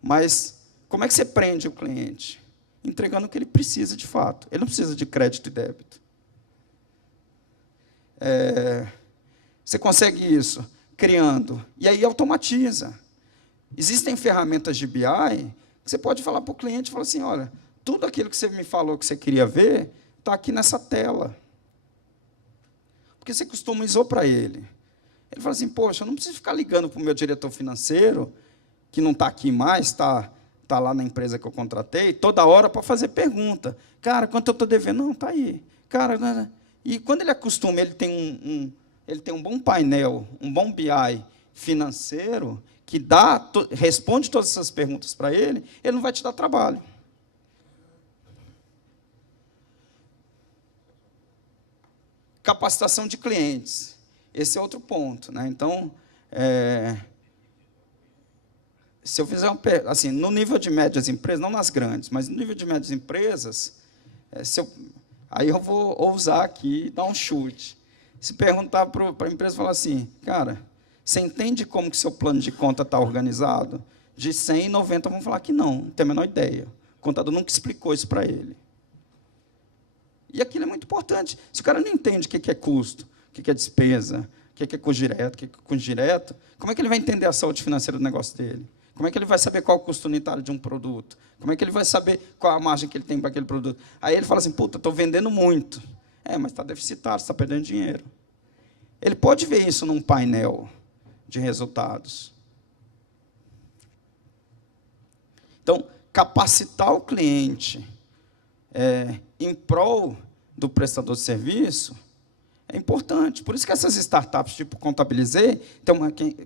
Mas como é que você prende o cliente? Entregando o que ele precisa de fato. Ele não precisa de crédito e débito. Você consegue isso criando. E aí automatiza. Existem ferramentas de BI que você pode falar para o cliente, falar assim, olha, tudo aquilo que você me falou que você queria ver está aqui nessa tela. Porque você customizou para ele. Ele fala assim, poxa, eu não preciso ficar ligando para o meu diretor financeiro, que não está aqui mais, está lá na empresa que eu contratei, toda hora para fazer pergunta. Cara, quanto eu estou devendo? Não, está aí. Cara, e quando ele acostuma, ele tem um bom painel, um bom BI financeiro, que responde todas essas perguntas para ele não vai te dar trabalho. Capacitação de clientes. Esse é outro ponto, né? Então, se eu fizer assim, no nível de médias empresas, não nas grandes, mas no nível de médias empresas, aí eu vou ousar aqui e dar um chute. Se perguntar para a empresa, falar assim, cara, você entende como que seu plano de conta está organizado? De 100, 90 vão falar que não tem a menor ideia. O contador nunca explicou isso para ele. E aquilo é muito importante. Se o cara não entende o que é custo, o que é despesa, o que é custo direto, o que é custo indireto, como é que ele vai entender a saúde financeira do negócio dele? Como é que ele vai saber qual é o custo unitário de um produto? Como é que ele vai saber qual a margem que ele tem para aquele produto? Aí ele fala assim, puta, estou vendendo muito. Mas está deficitário, está perdendo dinheiro. Ele pode ver isso num painel de resultados. Então, capacitar o cliente em prol do prestador de serviço é importante. Por isso que essas startups, tipo Contabilizei,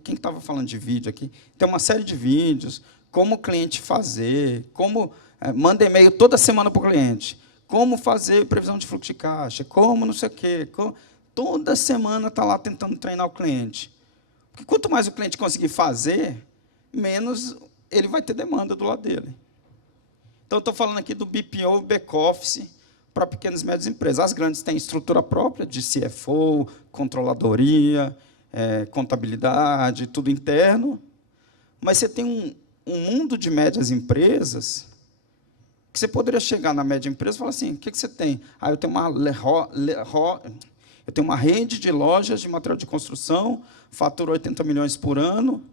quem estava falando de vídeo aqui, tem uma série de vídeos, como o cliente fazer, como manda e-mail toda semana para o cliente, como fazer previsão de fluxo de caixa, como não sei o quê. Toda semana está lá tentando treinar o cliente. Porque quanto mais o cliente conseguir fazer, menos ele vai ter demanda do lado dele. Então, eu estou falando aqui do BPO, back-office, para pequenas e médias empresas. As grandes têm estrutura própria de CFO, controladoria, contabilidade, tudo interno. Mas você tem um mundo de médias empresas que você poderia chegar na média empresa e falar assim, o que você tem? Eu tenho uma rede de lojas de material de construção, fatura 80 milhões por ano,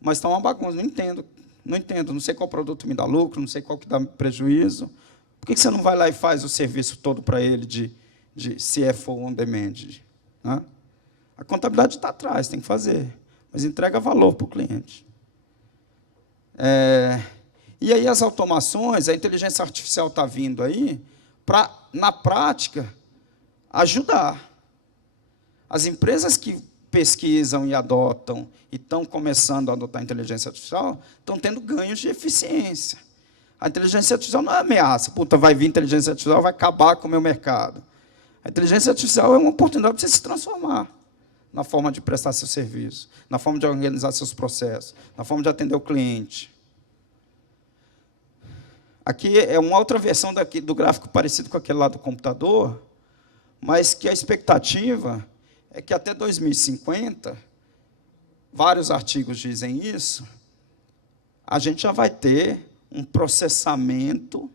mas está uma bagunça, não entendo, não sei qual produto me dá lucro, não sei qual que dá prejuízo. Por que você não vai lá e faz o serviço todo para ele de CFO on demand? Né? A contabilidade está atrás, tem que fazer, mas entrega valor para o cliente. E aí as automações, a inteligência artificial está vindo aí para, na prática, ajudar. As empresas que pesquisam e adotam e estão começando a adotar a inteligência artificial estão tendo ganhos de eficiência. A inteligência artificial não é ameaça. Puta, vai vir inteligência artificial, vai acabar com o meu mercado. A inteligência artificial é uma oportunidade para você se transformar na forma de prestar seu serviço, na forma de organizar seus processos, na forma de atender o cliente. Aqui é uma outra versão do gráfico parecido com aquele lá do vários artigos dizem isso, a gente já vai ter um processamento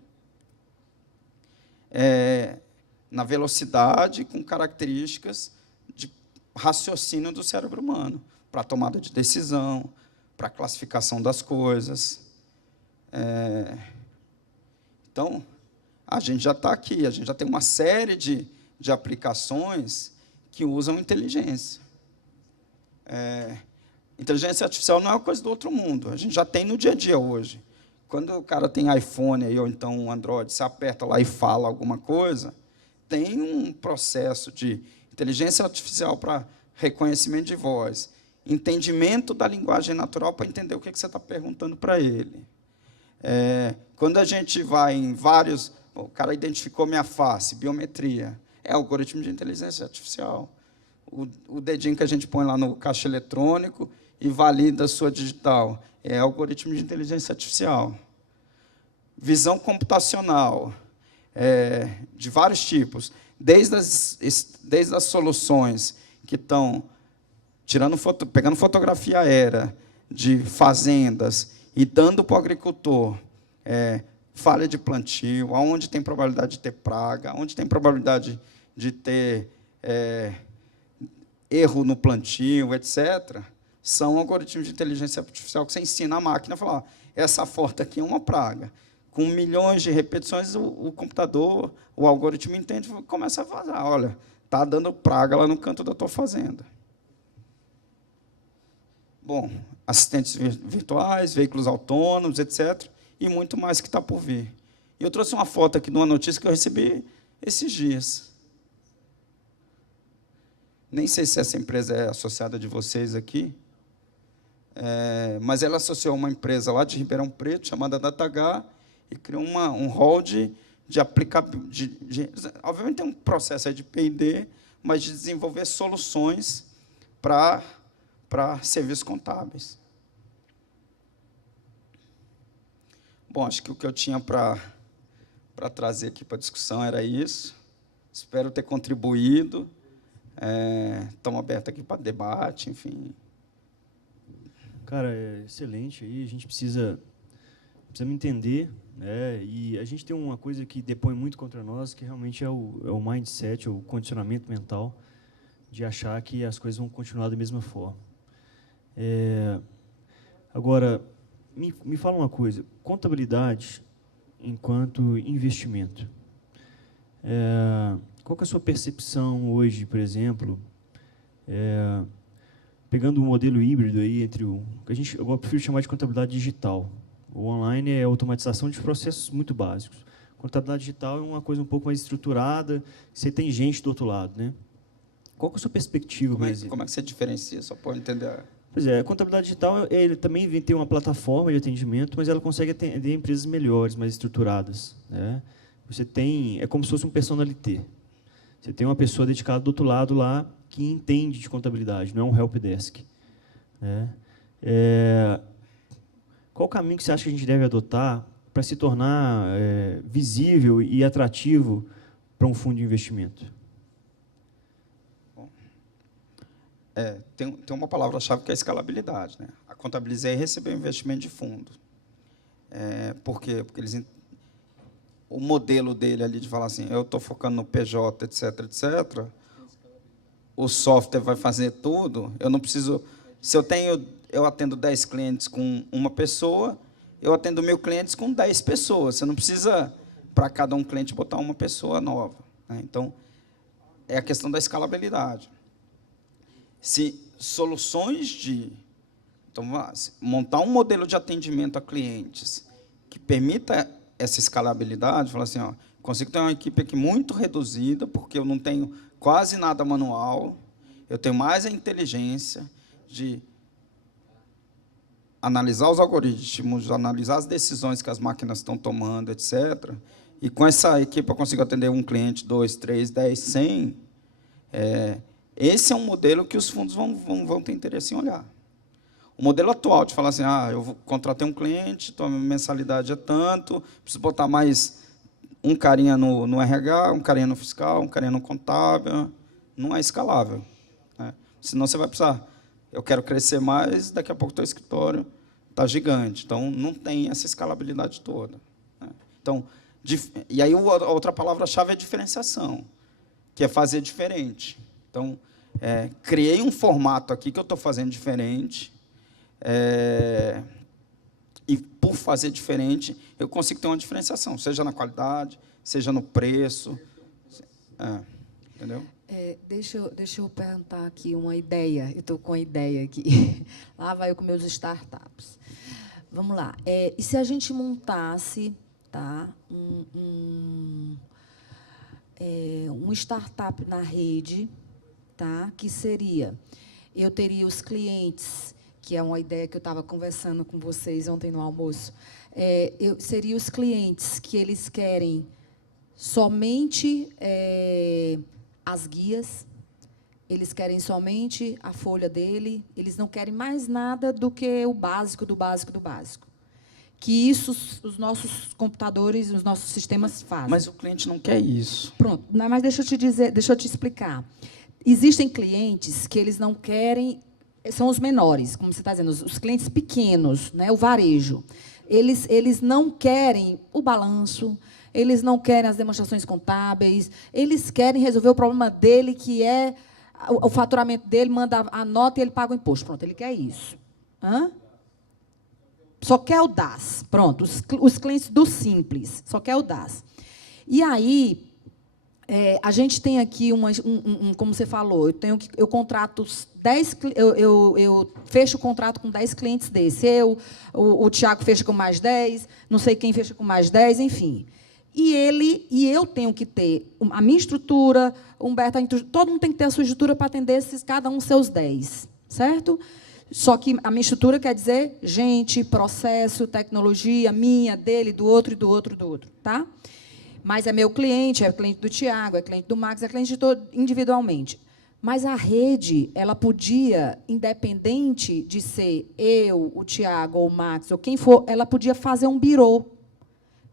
na velocidade com características de raciocínio do cérebro humano, para tomada de decisão, para classificação das coisas. Então, a gente já está aqui, a gente já tem uma série de aplicações que usam inteligência. Inteligência artificial não é uma coisa do outro mundo, a gente já tem no dia a dia hoje. Quando o cara tem iPhone aí, ou então um Android, você aperta lá e fala alguma coisa, tem um processo de inteligência artificial para reconhecimento de voz, entendimento da linguagem natural para entender o que você está perguntando para ele. Quando a gente vai em vários... O cara identificou minha face, biometria, é algoritmo de inteligência artificial. O dedinho que a gente põe lá no caixa eletrônico e valida a sua digital, é algoritmo de inteligência artificial. Visão computacional, de vários tipos, desde as soluções que estão pegando fotografia aérea de fazendas e dando para o agricultor falha de plantio, onde tem probabilidade de ter praga, onde tem probabilidade de ter erro no plantio, etc., são algoritmos de inteligência artificial que você ensina a máquina a falar, essa foto aqui é uma praga. Com milhões de repetições, o computador, o algoritmo entende e começa a vazar. Olha, está dando praga lá no canto da tua fazenda. Bom, assistentes virtuais, veículos autônomos, etc., e muito mais que está por vir. E eu trouxe uma foto aqui de uma notícia que eu recebi esses dias. Nem sei se essa empresa é associada de vocês aqui, mas ela associou uma empresa lá de Ribeirão Preto, chamada DataH, e criou um hall de aplicabilidade. Obviamente tem um processo aí de P&D, mas de desenvolver soluções para serviços contábeis. Bom, acho que o que eu tinha para trazer aqui para a discussão era isso. Espero ter contribuído. Estamos abertos aqui para debate, enfim. Cara, é excelente. Aí a gente precisa me entender, né? E a gente tem uma coisa que depõe muito contra nós, que realmente é o mindset, o condicionamento mental, de achar que as coisas vão continuar da mesma forma. Agora, me fala uma coisa, contabilidade enquanto investimento. Qual que é a sua percepção hoje, por exemplo, pegando um modelo híbrido aí entre eu prefiro chamar de contabilidade digital. O online é automatização de processos muito básicos. Contabilidade digital é uma coisa um pouco mais estruturada, você tem gente do outro lado, né? Qual que é a sua perspectiva? Como é que você diferencia, só para entender? Pois é, a contabilidade digital ele também tem uma plataforma de atendimento, mas ela consegue atender empresas melhores, mais estruturadas, né? É como se fosse um personalité. Você tem uma pessoa dedicada do outro lado lá que entende de contabilidade, não é um helpdesk, né? Qual o caminho que você acha que a gente deve adotar para se tornar visível e atrativo para um fundo de investimento? Tem uma palavra-chave que é a escalabilidade, né? A Contabilizei recebeu investimento de fundo. Por quê? Porque o modelo dele ali de falar assim, eu estou focando no PJ, etc., etc., o software vai fazer tudo, eu não preciso... Se eu atendo 10 clientes com uma pessoa, eu atendo 1.000 clientes com 10 pessoas. Você não precisa, para cada um cliente, botar uma pessoa nova, né? Então, é a questão da escalabilidade. Se soluções Então, montar um modelo de atendimento a clientes que permita essa escalabilidade, falar assim, consigo ter uma equipe aqui muito reduzida, porque eu não tenho quase nada manual, eu tenho mais a inteligência de analisar os algoritmos, analisar as decisões que as máquinas estão tomando, etc. E com essa equipe eu consigo atender um cliente, 2, 3, 10, 100. Esse é um modelo que os fundos vão ter interesse em olhar. O modelo atual de falar assim, eu contratei um cliente, a minha mensalidade é tanto, preciso botar mais um carinha no RH, um carinha no fiscal, um carinha no contábil, não é escalável, né? Senão você vai precisar eu quero crescer mais, daqui a pouco o teu escritório está gigante. Então, não tem essa escalabilidade toda, né? Então, e aí a outra palavra-chave é diferenciação, que é fazer diferente. Então, criei um formato aqui que eu estou fazendo diferente, e, por fazer diferente, eu consigo ter uma diferenciação, seja na qualidade, seja no preço. Entendeu? Deixa eu perguntar aqui uma ideia. Eu estou com uma ideia aqui. Lá vai eu com meus startups. Vamos lá. E se a gente montasse, tá, um startup na rede, tá, que seria, eu teria os clientes, que é uma ideia que eu estava conversando com vocês ontem no almoço, seria os clientes que eles querem somente as guias, eles querem somente a folha dele, eles não querem mais nada do que o básico do básico do básico. Que isso os nossos computadores, os nossos sistemas fazem. Mas o cliente não quer isso. Pronto, mas deixa eu te explicar. Existem clientes que eles não querem, são os menores, como você está dizendo, os clientes pequenos, né, o varejo. Eles não querem o balanço, eles não querem as demonstrações contábeis, eles querem resolver o problema dele, que é o faturamento dele, manda a nota e ele paga o imposto. Pronto, ele quer isso. Só quer o DAS. Pronto, os clientes do Simples, só quer o DAS. E aí, a gente tem aqui, como você falou, eu contrato 10, eu fecho o contrato com 10 clientes desse. O Tiago fecha com mais 10, não sei quem fecha com mais 10, enfim. E eu tenho que ter a minha estrutura, o Humberto, todo mundo tem que ter a sua estrutura para atender cada um seus 10, certo? Só que a minha estrutura quer dizer gente, processo, tecnologia, minha, dele, do outro e do outro, tá? Mas é meu cliente, é cliente do Tiago, é cliente do Max, é cliente de todo individualmente. Mas a rede, ela podia, independente de ser eu, o Tiago ou o Max, ou quem for, ela podia fazer um birô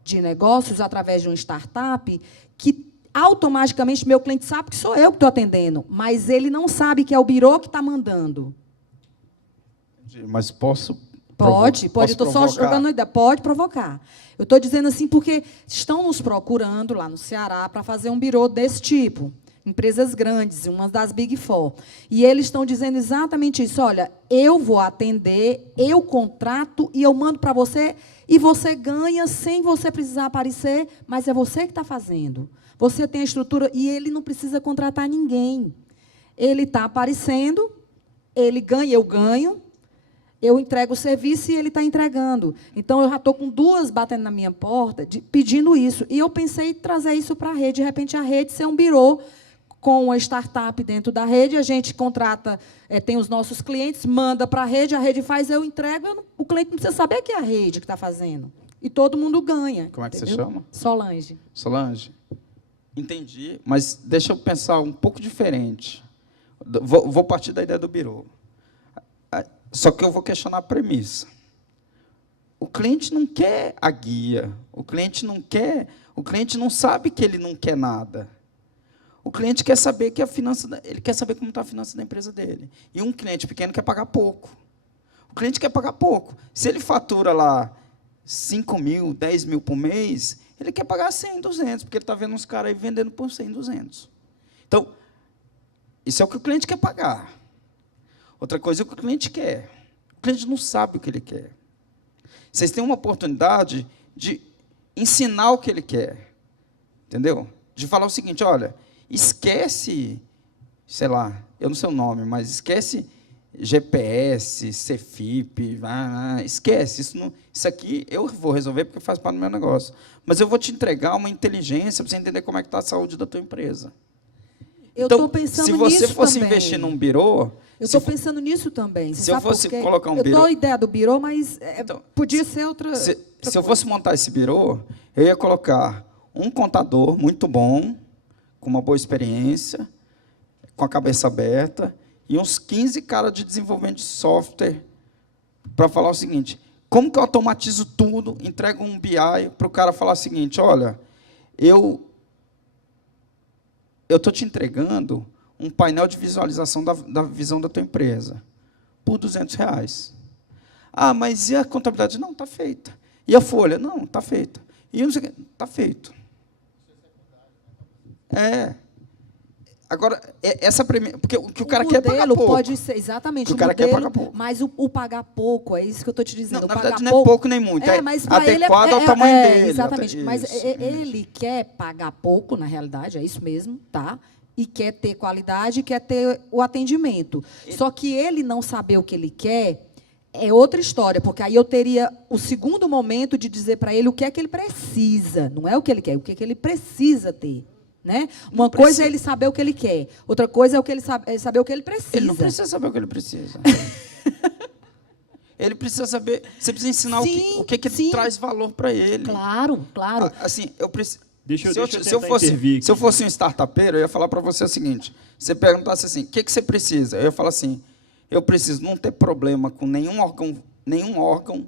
de negócios através de uma startup que automaticamente meu cliente sabe que sou eu que estou atendendo, mas ele não sabe que é o birô que está mandando. Mas posso... Pode, eu estou só jogando ideia. Pode provocar. Eu estou dizendo assim porque estão nos procurando lá no Ceará para fazer um birô desse tipo. Empresas grandes, uma das Big Four. E eles estão dizendo exatamente isso. Olha, eu vou atender, eu contrato e eu mando para você e você ganha sem você precisar aparecer, mas é você que está fazendo. Você tem a estrutura e ele não precisa contratar ninguém. Ele está aparecendo, ele ganha, eu ganho, eu entrego o serviço e ele está entregando. Então, eu já estou com 2 batendo na minha porta, pedindo isso. E eu pensei em trazer isso para a rede. De repente, a rede ser um birô com uma startup dentro da rede, a gente contrata, tem os nossos clientes, manda para a rede faz, eu entrego, o cliente não precisa saber que é a rede que está fazendo. E todo mundo ganha. Como é que entendeu? você chama? Solange. Solange. Entendi, mas deixa eu pensar um pouco diferente. Vou partir da ideia do birô. Só que eu vou questionar a premissa. O cliente não quer a guia, o cliente não sabe que ele não quer nada. O cliente quer saber que ele quer saber como está a finança da empresa dele. E um cliente pequeno quer pagar pouco. O cliente quer pagar pouco. Se ele fatura lá 5 mil, 10 mil por mês, ele quer pagar 100, 200, porque ele está vendo uns caras aí vendendo por 100, 200. Então, isso é o que o cliente quer pagar. Outra coisa é o que o cliente quer. O cliente não sabe o que ele quer. Vocês têm uma oportunidade de ensinar o que ele quer. Entendeu? De falar o seguinte, olha, esquece, sei lá, eu não sei o nome, mas esquece GPS, Cefip, esquece, isso aqui eu vou resolver porque faz parte do meu negócio. Mas eu vou te entregar uma inteligência para você entender como é que está a saúde da tua empresa. Eu estou pensando nisso também. Se você fosse investir num birô... Eu estou pensando nisso também. Se eu fosse colocar um birô... Eu dou a ideia do birô, mas podia ser outra... Se eu fosse montar esse birô, eu ia colocar um contador muito bom, com uma boa experiência, com a cabeça aberta, e uns 15 caras de desenvolvimento de software para falar o seguinte, como que eu automatizo tudo, entrego um BI para o cara falar o seguinte, olha, eu estou te entregando um painel de visualização da visão da tua empresa. por R$ 200. Ah, mas e a contabilidade? Não, está feita. E a folha? Não, está feita. E não sei o quê, está feito. Agora, essa premissa, porque o que o cara quer é pagar pouco. Pode ser, exatamente, o cara quer pagar pouco. Mas o pagar pouco, é isso que eu estou te dizendo. Não, na verdade, não é pouco nem muito, é mas adequado ao tamanho dele. Exatamente, mas Isso. ele quer pagar pouco, na realidade, é isso mesmo, tá? E quer ter qualidade, quer ter o atendimento. Só que ele não saber o que ele quer é outra história, porque aí eu teria o segundo momento de dizer para ele o que é que ele precisa. Não é o que ele quer, o que é que ele precisa ter. Né? Uma coisa é ele saber o que ele quer, outra coisa é ele saber o que ele precisa. Ele não precisa saber o que ele precisa. Ele precisa saber. Você precisa ensinar o que traz valor para ele. Claro, claro. Assim, eu preciso. Se eu fosse um startupeiro, eu ia falar para você o seguinte: você perguntasse assim, o que você precisa? Eu ia falar assim: eu preciso não ter problema com nenhum órgão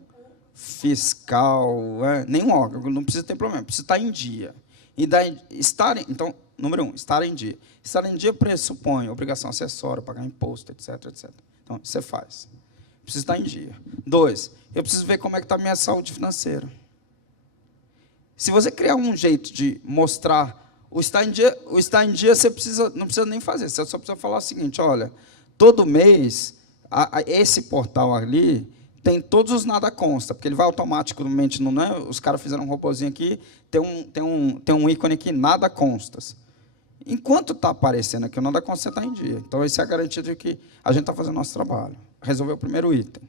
fiscal, nenhum órgão, não precisa ter problema, precisa estar em dia. E daí, então, número 1, estar em dia. Estar em dia pressupõe obrigação acessória, pagar imposto, etc, etc. Então, você faz. Preciso estar em dia. 2, eu preciso ver como é que está a minha saúde financeira. Se você criar um jeito de mostrar o estar em dia você não precisa nem fazer. Você só precisa falar o seguinte: olha, todo mês, esse portal ali tem todos os nada consta, porque ele vai automaticamente, não é? Os caras fizeram um robôzinho aqui, tem um ícone aqui, nada constas. Enquanto está aparecendo aqui o nada consta, você está em dia. Então, essa é a garantia de que a gente está fazendo nosso trabalho. Resolveu o primeiro item.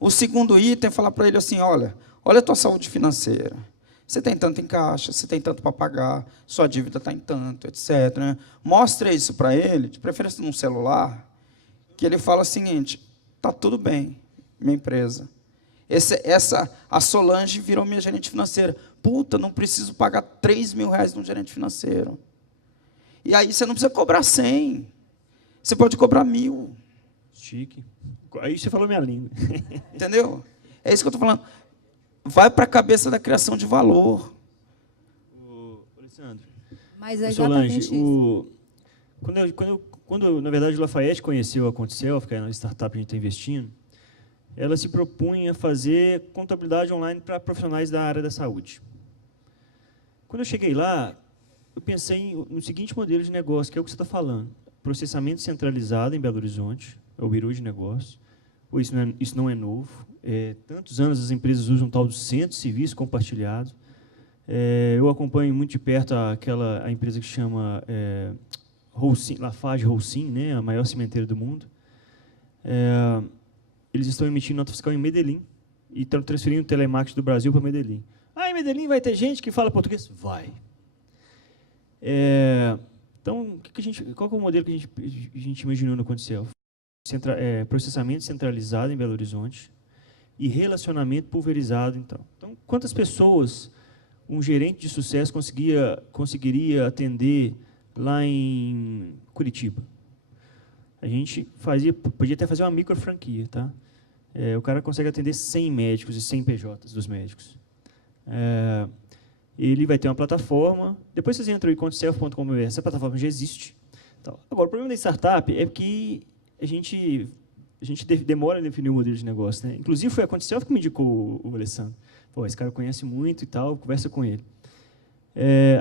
O segundo item é falar para ele assim: olha a tua saúde financeira. Você tem tanto em caixa, você tem tanto para pagar, sua dívida está em tanto, etc. Né? Mostre isso para ele, de preferência num celular, que ele fala o seguinte: está tudo bem, minha empresa. A Solange virou minha gerente financeira. Puta, não preciso pagar R$3.000 num gerente financeiro. E aí você não precisa cobrar 100. Você pode cobrar 1.000. Chique. Aí você falou minha língua. Entendeu? É isso que eu estou falando. Vai para a cabeça da criação de valor. Alessandro. Mas é exatamente Solange, isso. Quando, na verdade, o Lafayette conheceu a ContiSelf, que é a startup que a gente está investindo, ela se propunha a fazer contabilidade online para profissionais da área da saúde. Quando eu cheguei lá, eu pensei no seguinte modelo de negócio, que é o que você está falando: processamento centralizado em Belo Horizonte, é o Biro de Negócio. Isso não é novo. Tantos anos as empresas usam o tal do centro de serviço compartilhado. Eu acompanho muito de perto a empresa que chama Lafarge-Holcim, né, a maior cimenteira do mundo. Eles estão emitindo nota fiscal em Medellín e estão transferindo o telemarketing do Brasil para Medellín. Em Medellín vai ter gente que fala português? Vai. Então, qual que é o modelo que a gente imaginou no ContiSelf? Processamento centralizado em Belo Horizonte e relacionamento pulverizado. Então, quantas pessoas um gerente de sucesso conseguiria atender lá em Curitiba? A gente podia até fazer uma micro franquia, tá? O cara consegue atender 100 médicos e 100 PJs dos médicos. Ele vai ter uma plataforma. Depois vocês entram em contiself.com.br. Essa plataforma já existe. Agora, o problema da startup é que a gente demora a definir o modelo de negócio, né? Inclusive, foi a ContiSelf que me indicou o Alessandro. Esse cara conhece muito e tal, conversa com ele.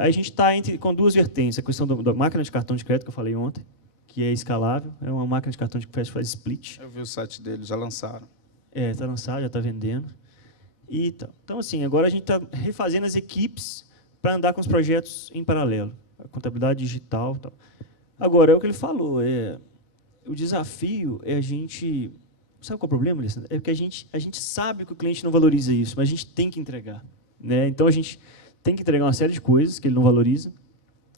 A gente está com duas vertentes. A questão da máquina de cartão de crédito, que eu falei ontem, que é escalável. É uma máquina de cartão de crédito que faz split. Eu vi o site deles, já lançaram. Está lançado, já está vendendo. Então, assim, agora a gente está refazendo as equipes para andar com os projetos em paralelo. A contabilidade digital. Tal. Agora, é o que ele falou. O desafio é a gente... Sabe qual é o problema, Alessandro? É que a gente sabe que o cliente não valoriza isso, mas a gente tem que entregar. Né? Então, a gente tem que entregar uma série de coisas que ele não valoriza.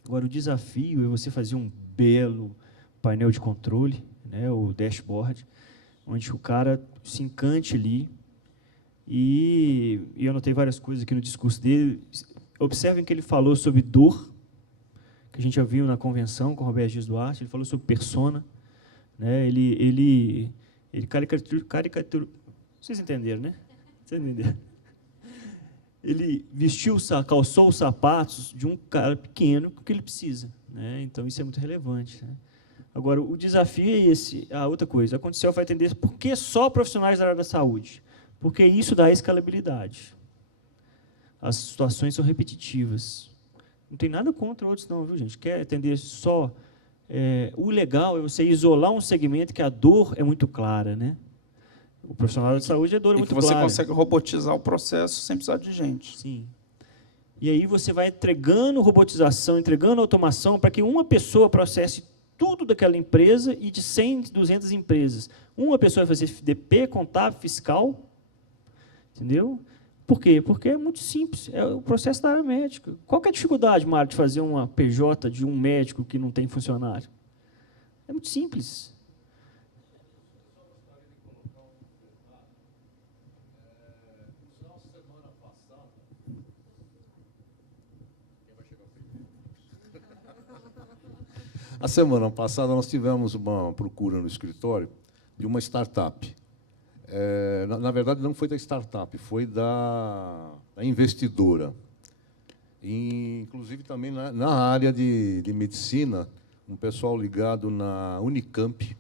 Agora, o desafio é você fazer um belo painel de controle, né, o dashboard, onde o cara se encante ali. E eu anotei várias coisas aqui no discurso dele. Observem que ele falou sobre dor, que a gente já viu na convenção com o Roberto Dias Duarte. Ele falou sobre persona. Né? Ele caricatura... Vocês entenderam, né? Vocês entenderam? Ele calçou os sapatos de um cara pequeno que ele precisa. Né? Então, isso é muito relevante. Né? Agora, o desafio é esse. A outra coisa, a Conticel vai atender por que só profissionais da área da saúde? Porque isso dá escalabilidade. As situações são repetitivas. Não tem nada contra outros, não, viu, gente? Quer atender só... o legal é você isolar um segmento que a dor é muito clara, né? O profissional da saúde, a dor é muito clara. E que você consegue robotizar o processo sem precisar de gente. Sim. E aí você vai entregando robotização, entregando automação para que uma pessoa processe tudo daquela empresa e de 100, 200 empresas. Uma pessoa vai fazer FDP, contábil, fiscal. Entendeu? Por quê? Porque é muito simples. É o processo da área médica. Qual que é a dificuldade, Mário, de fazer uma PJ de um médico que não tem funcionário? É muito simples. A semana passada, nós tivemos uma procura no escritório de uma startup. Na verdade, não foi da startup, foi da investidora. Inclusive, também na área de medicina, um pessoal ligado na Unicamp,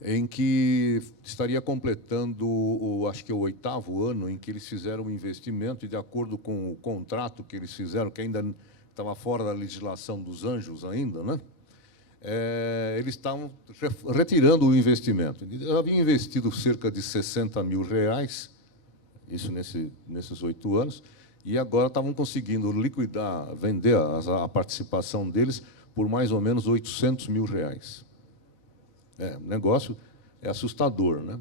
em que estaria completando, acho que o 8º ano em que eles fizeram um investimento, e de acordo com o contrato que eles fizeram, que ainda estava fora da legislação dos anjos ainda, né? Eles estavam retirando o investimento. Eles haviam investido cerca de R$60 mil, isso nesses 8 anos, e agora estavam conseguindo liquidar, vender a participação deles por mais ou menos R$800 mil. O negócio é assustador, né?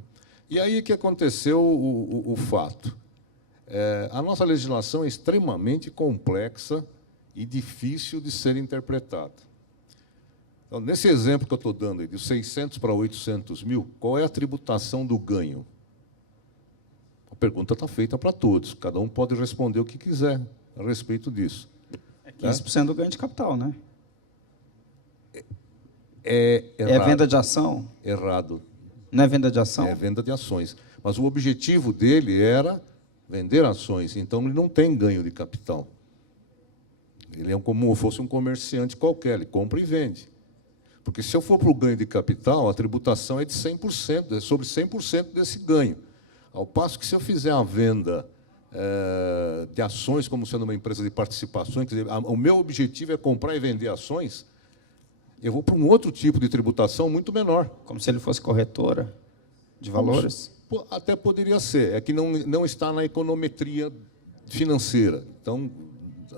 E aí que aconteceu o fato. A nossa legislação é extremamente complexa e difícil de ser interpretada. Então, nesse exemplo que eu estou dando, de 600 para 800 mil, qual é a tributação do ganho? A pergunta está feita para todos. Cada um pode responder o que quiser a respeito disso. É 15% do ganho de capital, né? Errado. É venda de ação? Errado. Não é venda de ação? É venda de ações. Mas o objetivo dele era vender ações, então ele não tem ganho de capital. Ele é como se fosse um comerciante qualquer, ele compra e vende. Porque se eu for para o ganho de capital, a tributação é de 100%, é sobre 100% desse ganho. Ao passo que, se eu fizer a venda de ações, como sendo uma empresa de participações, quer dizer, o meu objetivo é comprar e vender ações, eu vou para um outro tipo de tributação muito menor. Como se ele fosse corretora de valores? Até poderia ser, é que não está na econometria financeira. Então,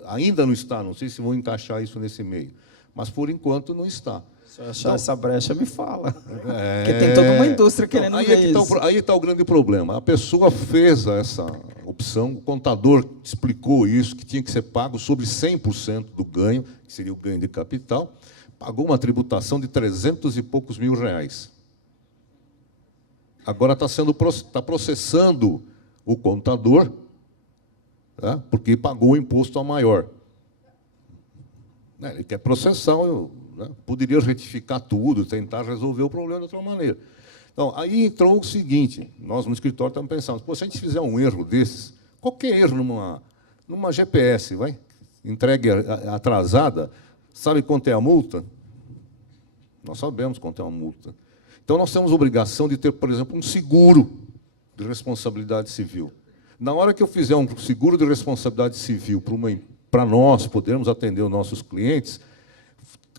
ainda não está, não sei se vão encaixar isso nesse meio, mas, por enquanto, não está. Se eu achar essa brecha, me fala. Porque tem toda uma indústria querendo ver isso. Aí está o grande problema. A pessoa fez essa opção, o contador explicou isso, que tinha que ser pago sobre 100% do ganho, que seria o ganho de capital, pagou uma tributação de 300 e poucos mil reais. Agora está processando o contador, tá? Porque pagou o imposto a maior. Ele quer processar, né? Poderia retificar tudo, tentar resolver o problema de outra maneira. Então, aí entrou o seguinte, nós no escritório estamos pensando, se a gente fizer um erro desses, qualquer erro numa GPS, entregue atrasada, sabe quanto é a multa? Nós sabemos quanto é uma multa. Então, nós temos a obrigação de ter, por exemplo, um seguro de responsabilidade civil. Na hora que eu fizer um seguro de responsabilidade civil para nós podermos atender os nossos clientes,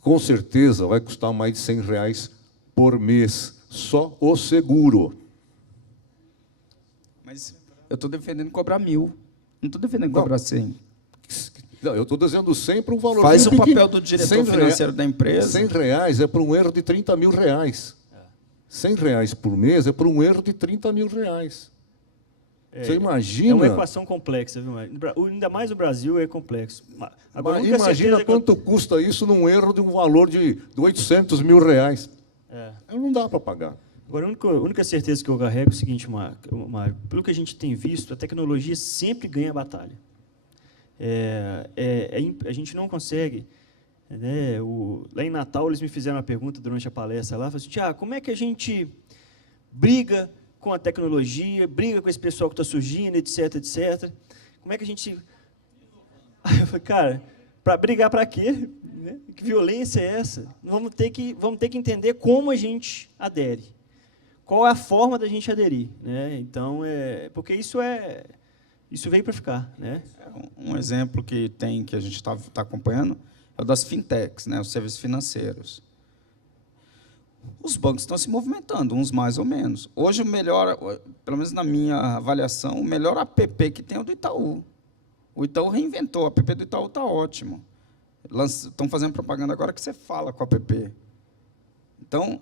com certeza vai custar mais de R$100 por mês, só o seguro. Mas eu estou defendendo cobrar 1.000. Não estou defendendo cobrar 100. Não, eu estou dizendo 100 para um valor Faz o pequeno. papel do diretor financeiro da empresa. R$100 é para um erro de R$30 mil. R$100 por mês é para um erro de R$30 mil. Você imagina... É uma equação complexa, viu, Mário? Ainda mais o Brasil é complexo. Agora, imagina quanto custa isso num erro de um valor de R$800 mil. Não dá para pagar. Agora, a única certeza que eu carrego é o seguinte, Mário, pelo que a gente tem visto, a tecnologia sempre ganha a batalha. A gente não consegue... Né, lá em Natal, eles me fizeram uma pergunta durante a palestra lá, falaram assim, Tiago, como é que a gente briga com a tecnologia, briga com esse pessoal que está surgindo, etc, etc. Como é que a gente... Aí eu falei, cara, para brigar para quê? Né? Que violência é essa? Vamos ter que entender como a gente adere. Qual é a forma da gente aderir, né? Então, porque isso veio para ficar, né? Um exemplo que a gente está acompanhando é o das fintechs, né? Os serviços financeiros. Os bancos estão se movimentando, uns mais ou menos. Hoje, o melhor, pelo menos na minha avaliação, o melhor app que tem é o do Itaú. O Itaú reinventou, o app do Itaú está ótimo. Estão fazendo propaganda agora que você fala com o app. Então,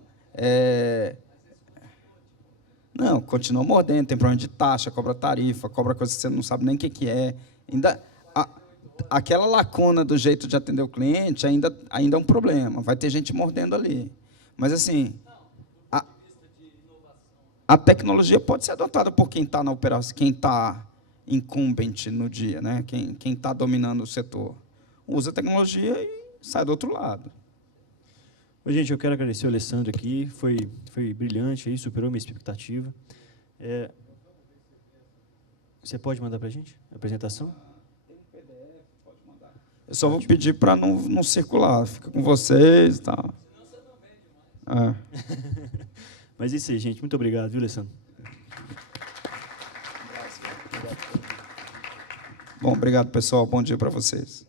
não, continua mordendo, tem problema de taxa, cobra tarifa, cobra coisa que você não sabe nem o que é. Aquela lacuna do jeito de atender o cliente ainda é um problema. Vai ter gente mordendo ali. Mas, assim, a tecnologia pode ser adotada por quem está na operação, quem está incumbent no dia, né? Quem está dominando o setor. Usa a tecnologia e sai do outro lado. Ô, gente, eu quero agradecer o Alessandro aqui, foi brilhante, aí, superou minha expectativa. Você pode mandar para a gente a apresentação? Eu só vou pedir para não circular, fica com vocês e tal. Mas é isso aí, gente. Muito obrigado, viu, Alessandro? Bom, obrigado, pessoal. Bom dia para vocês.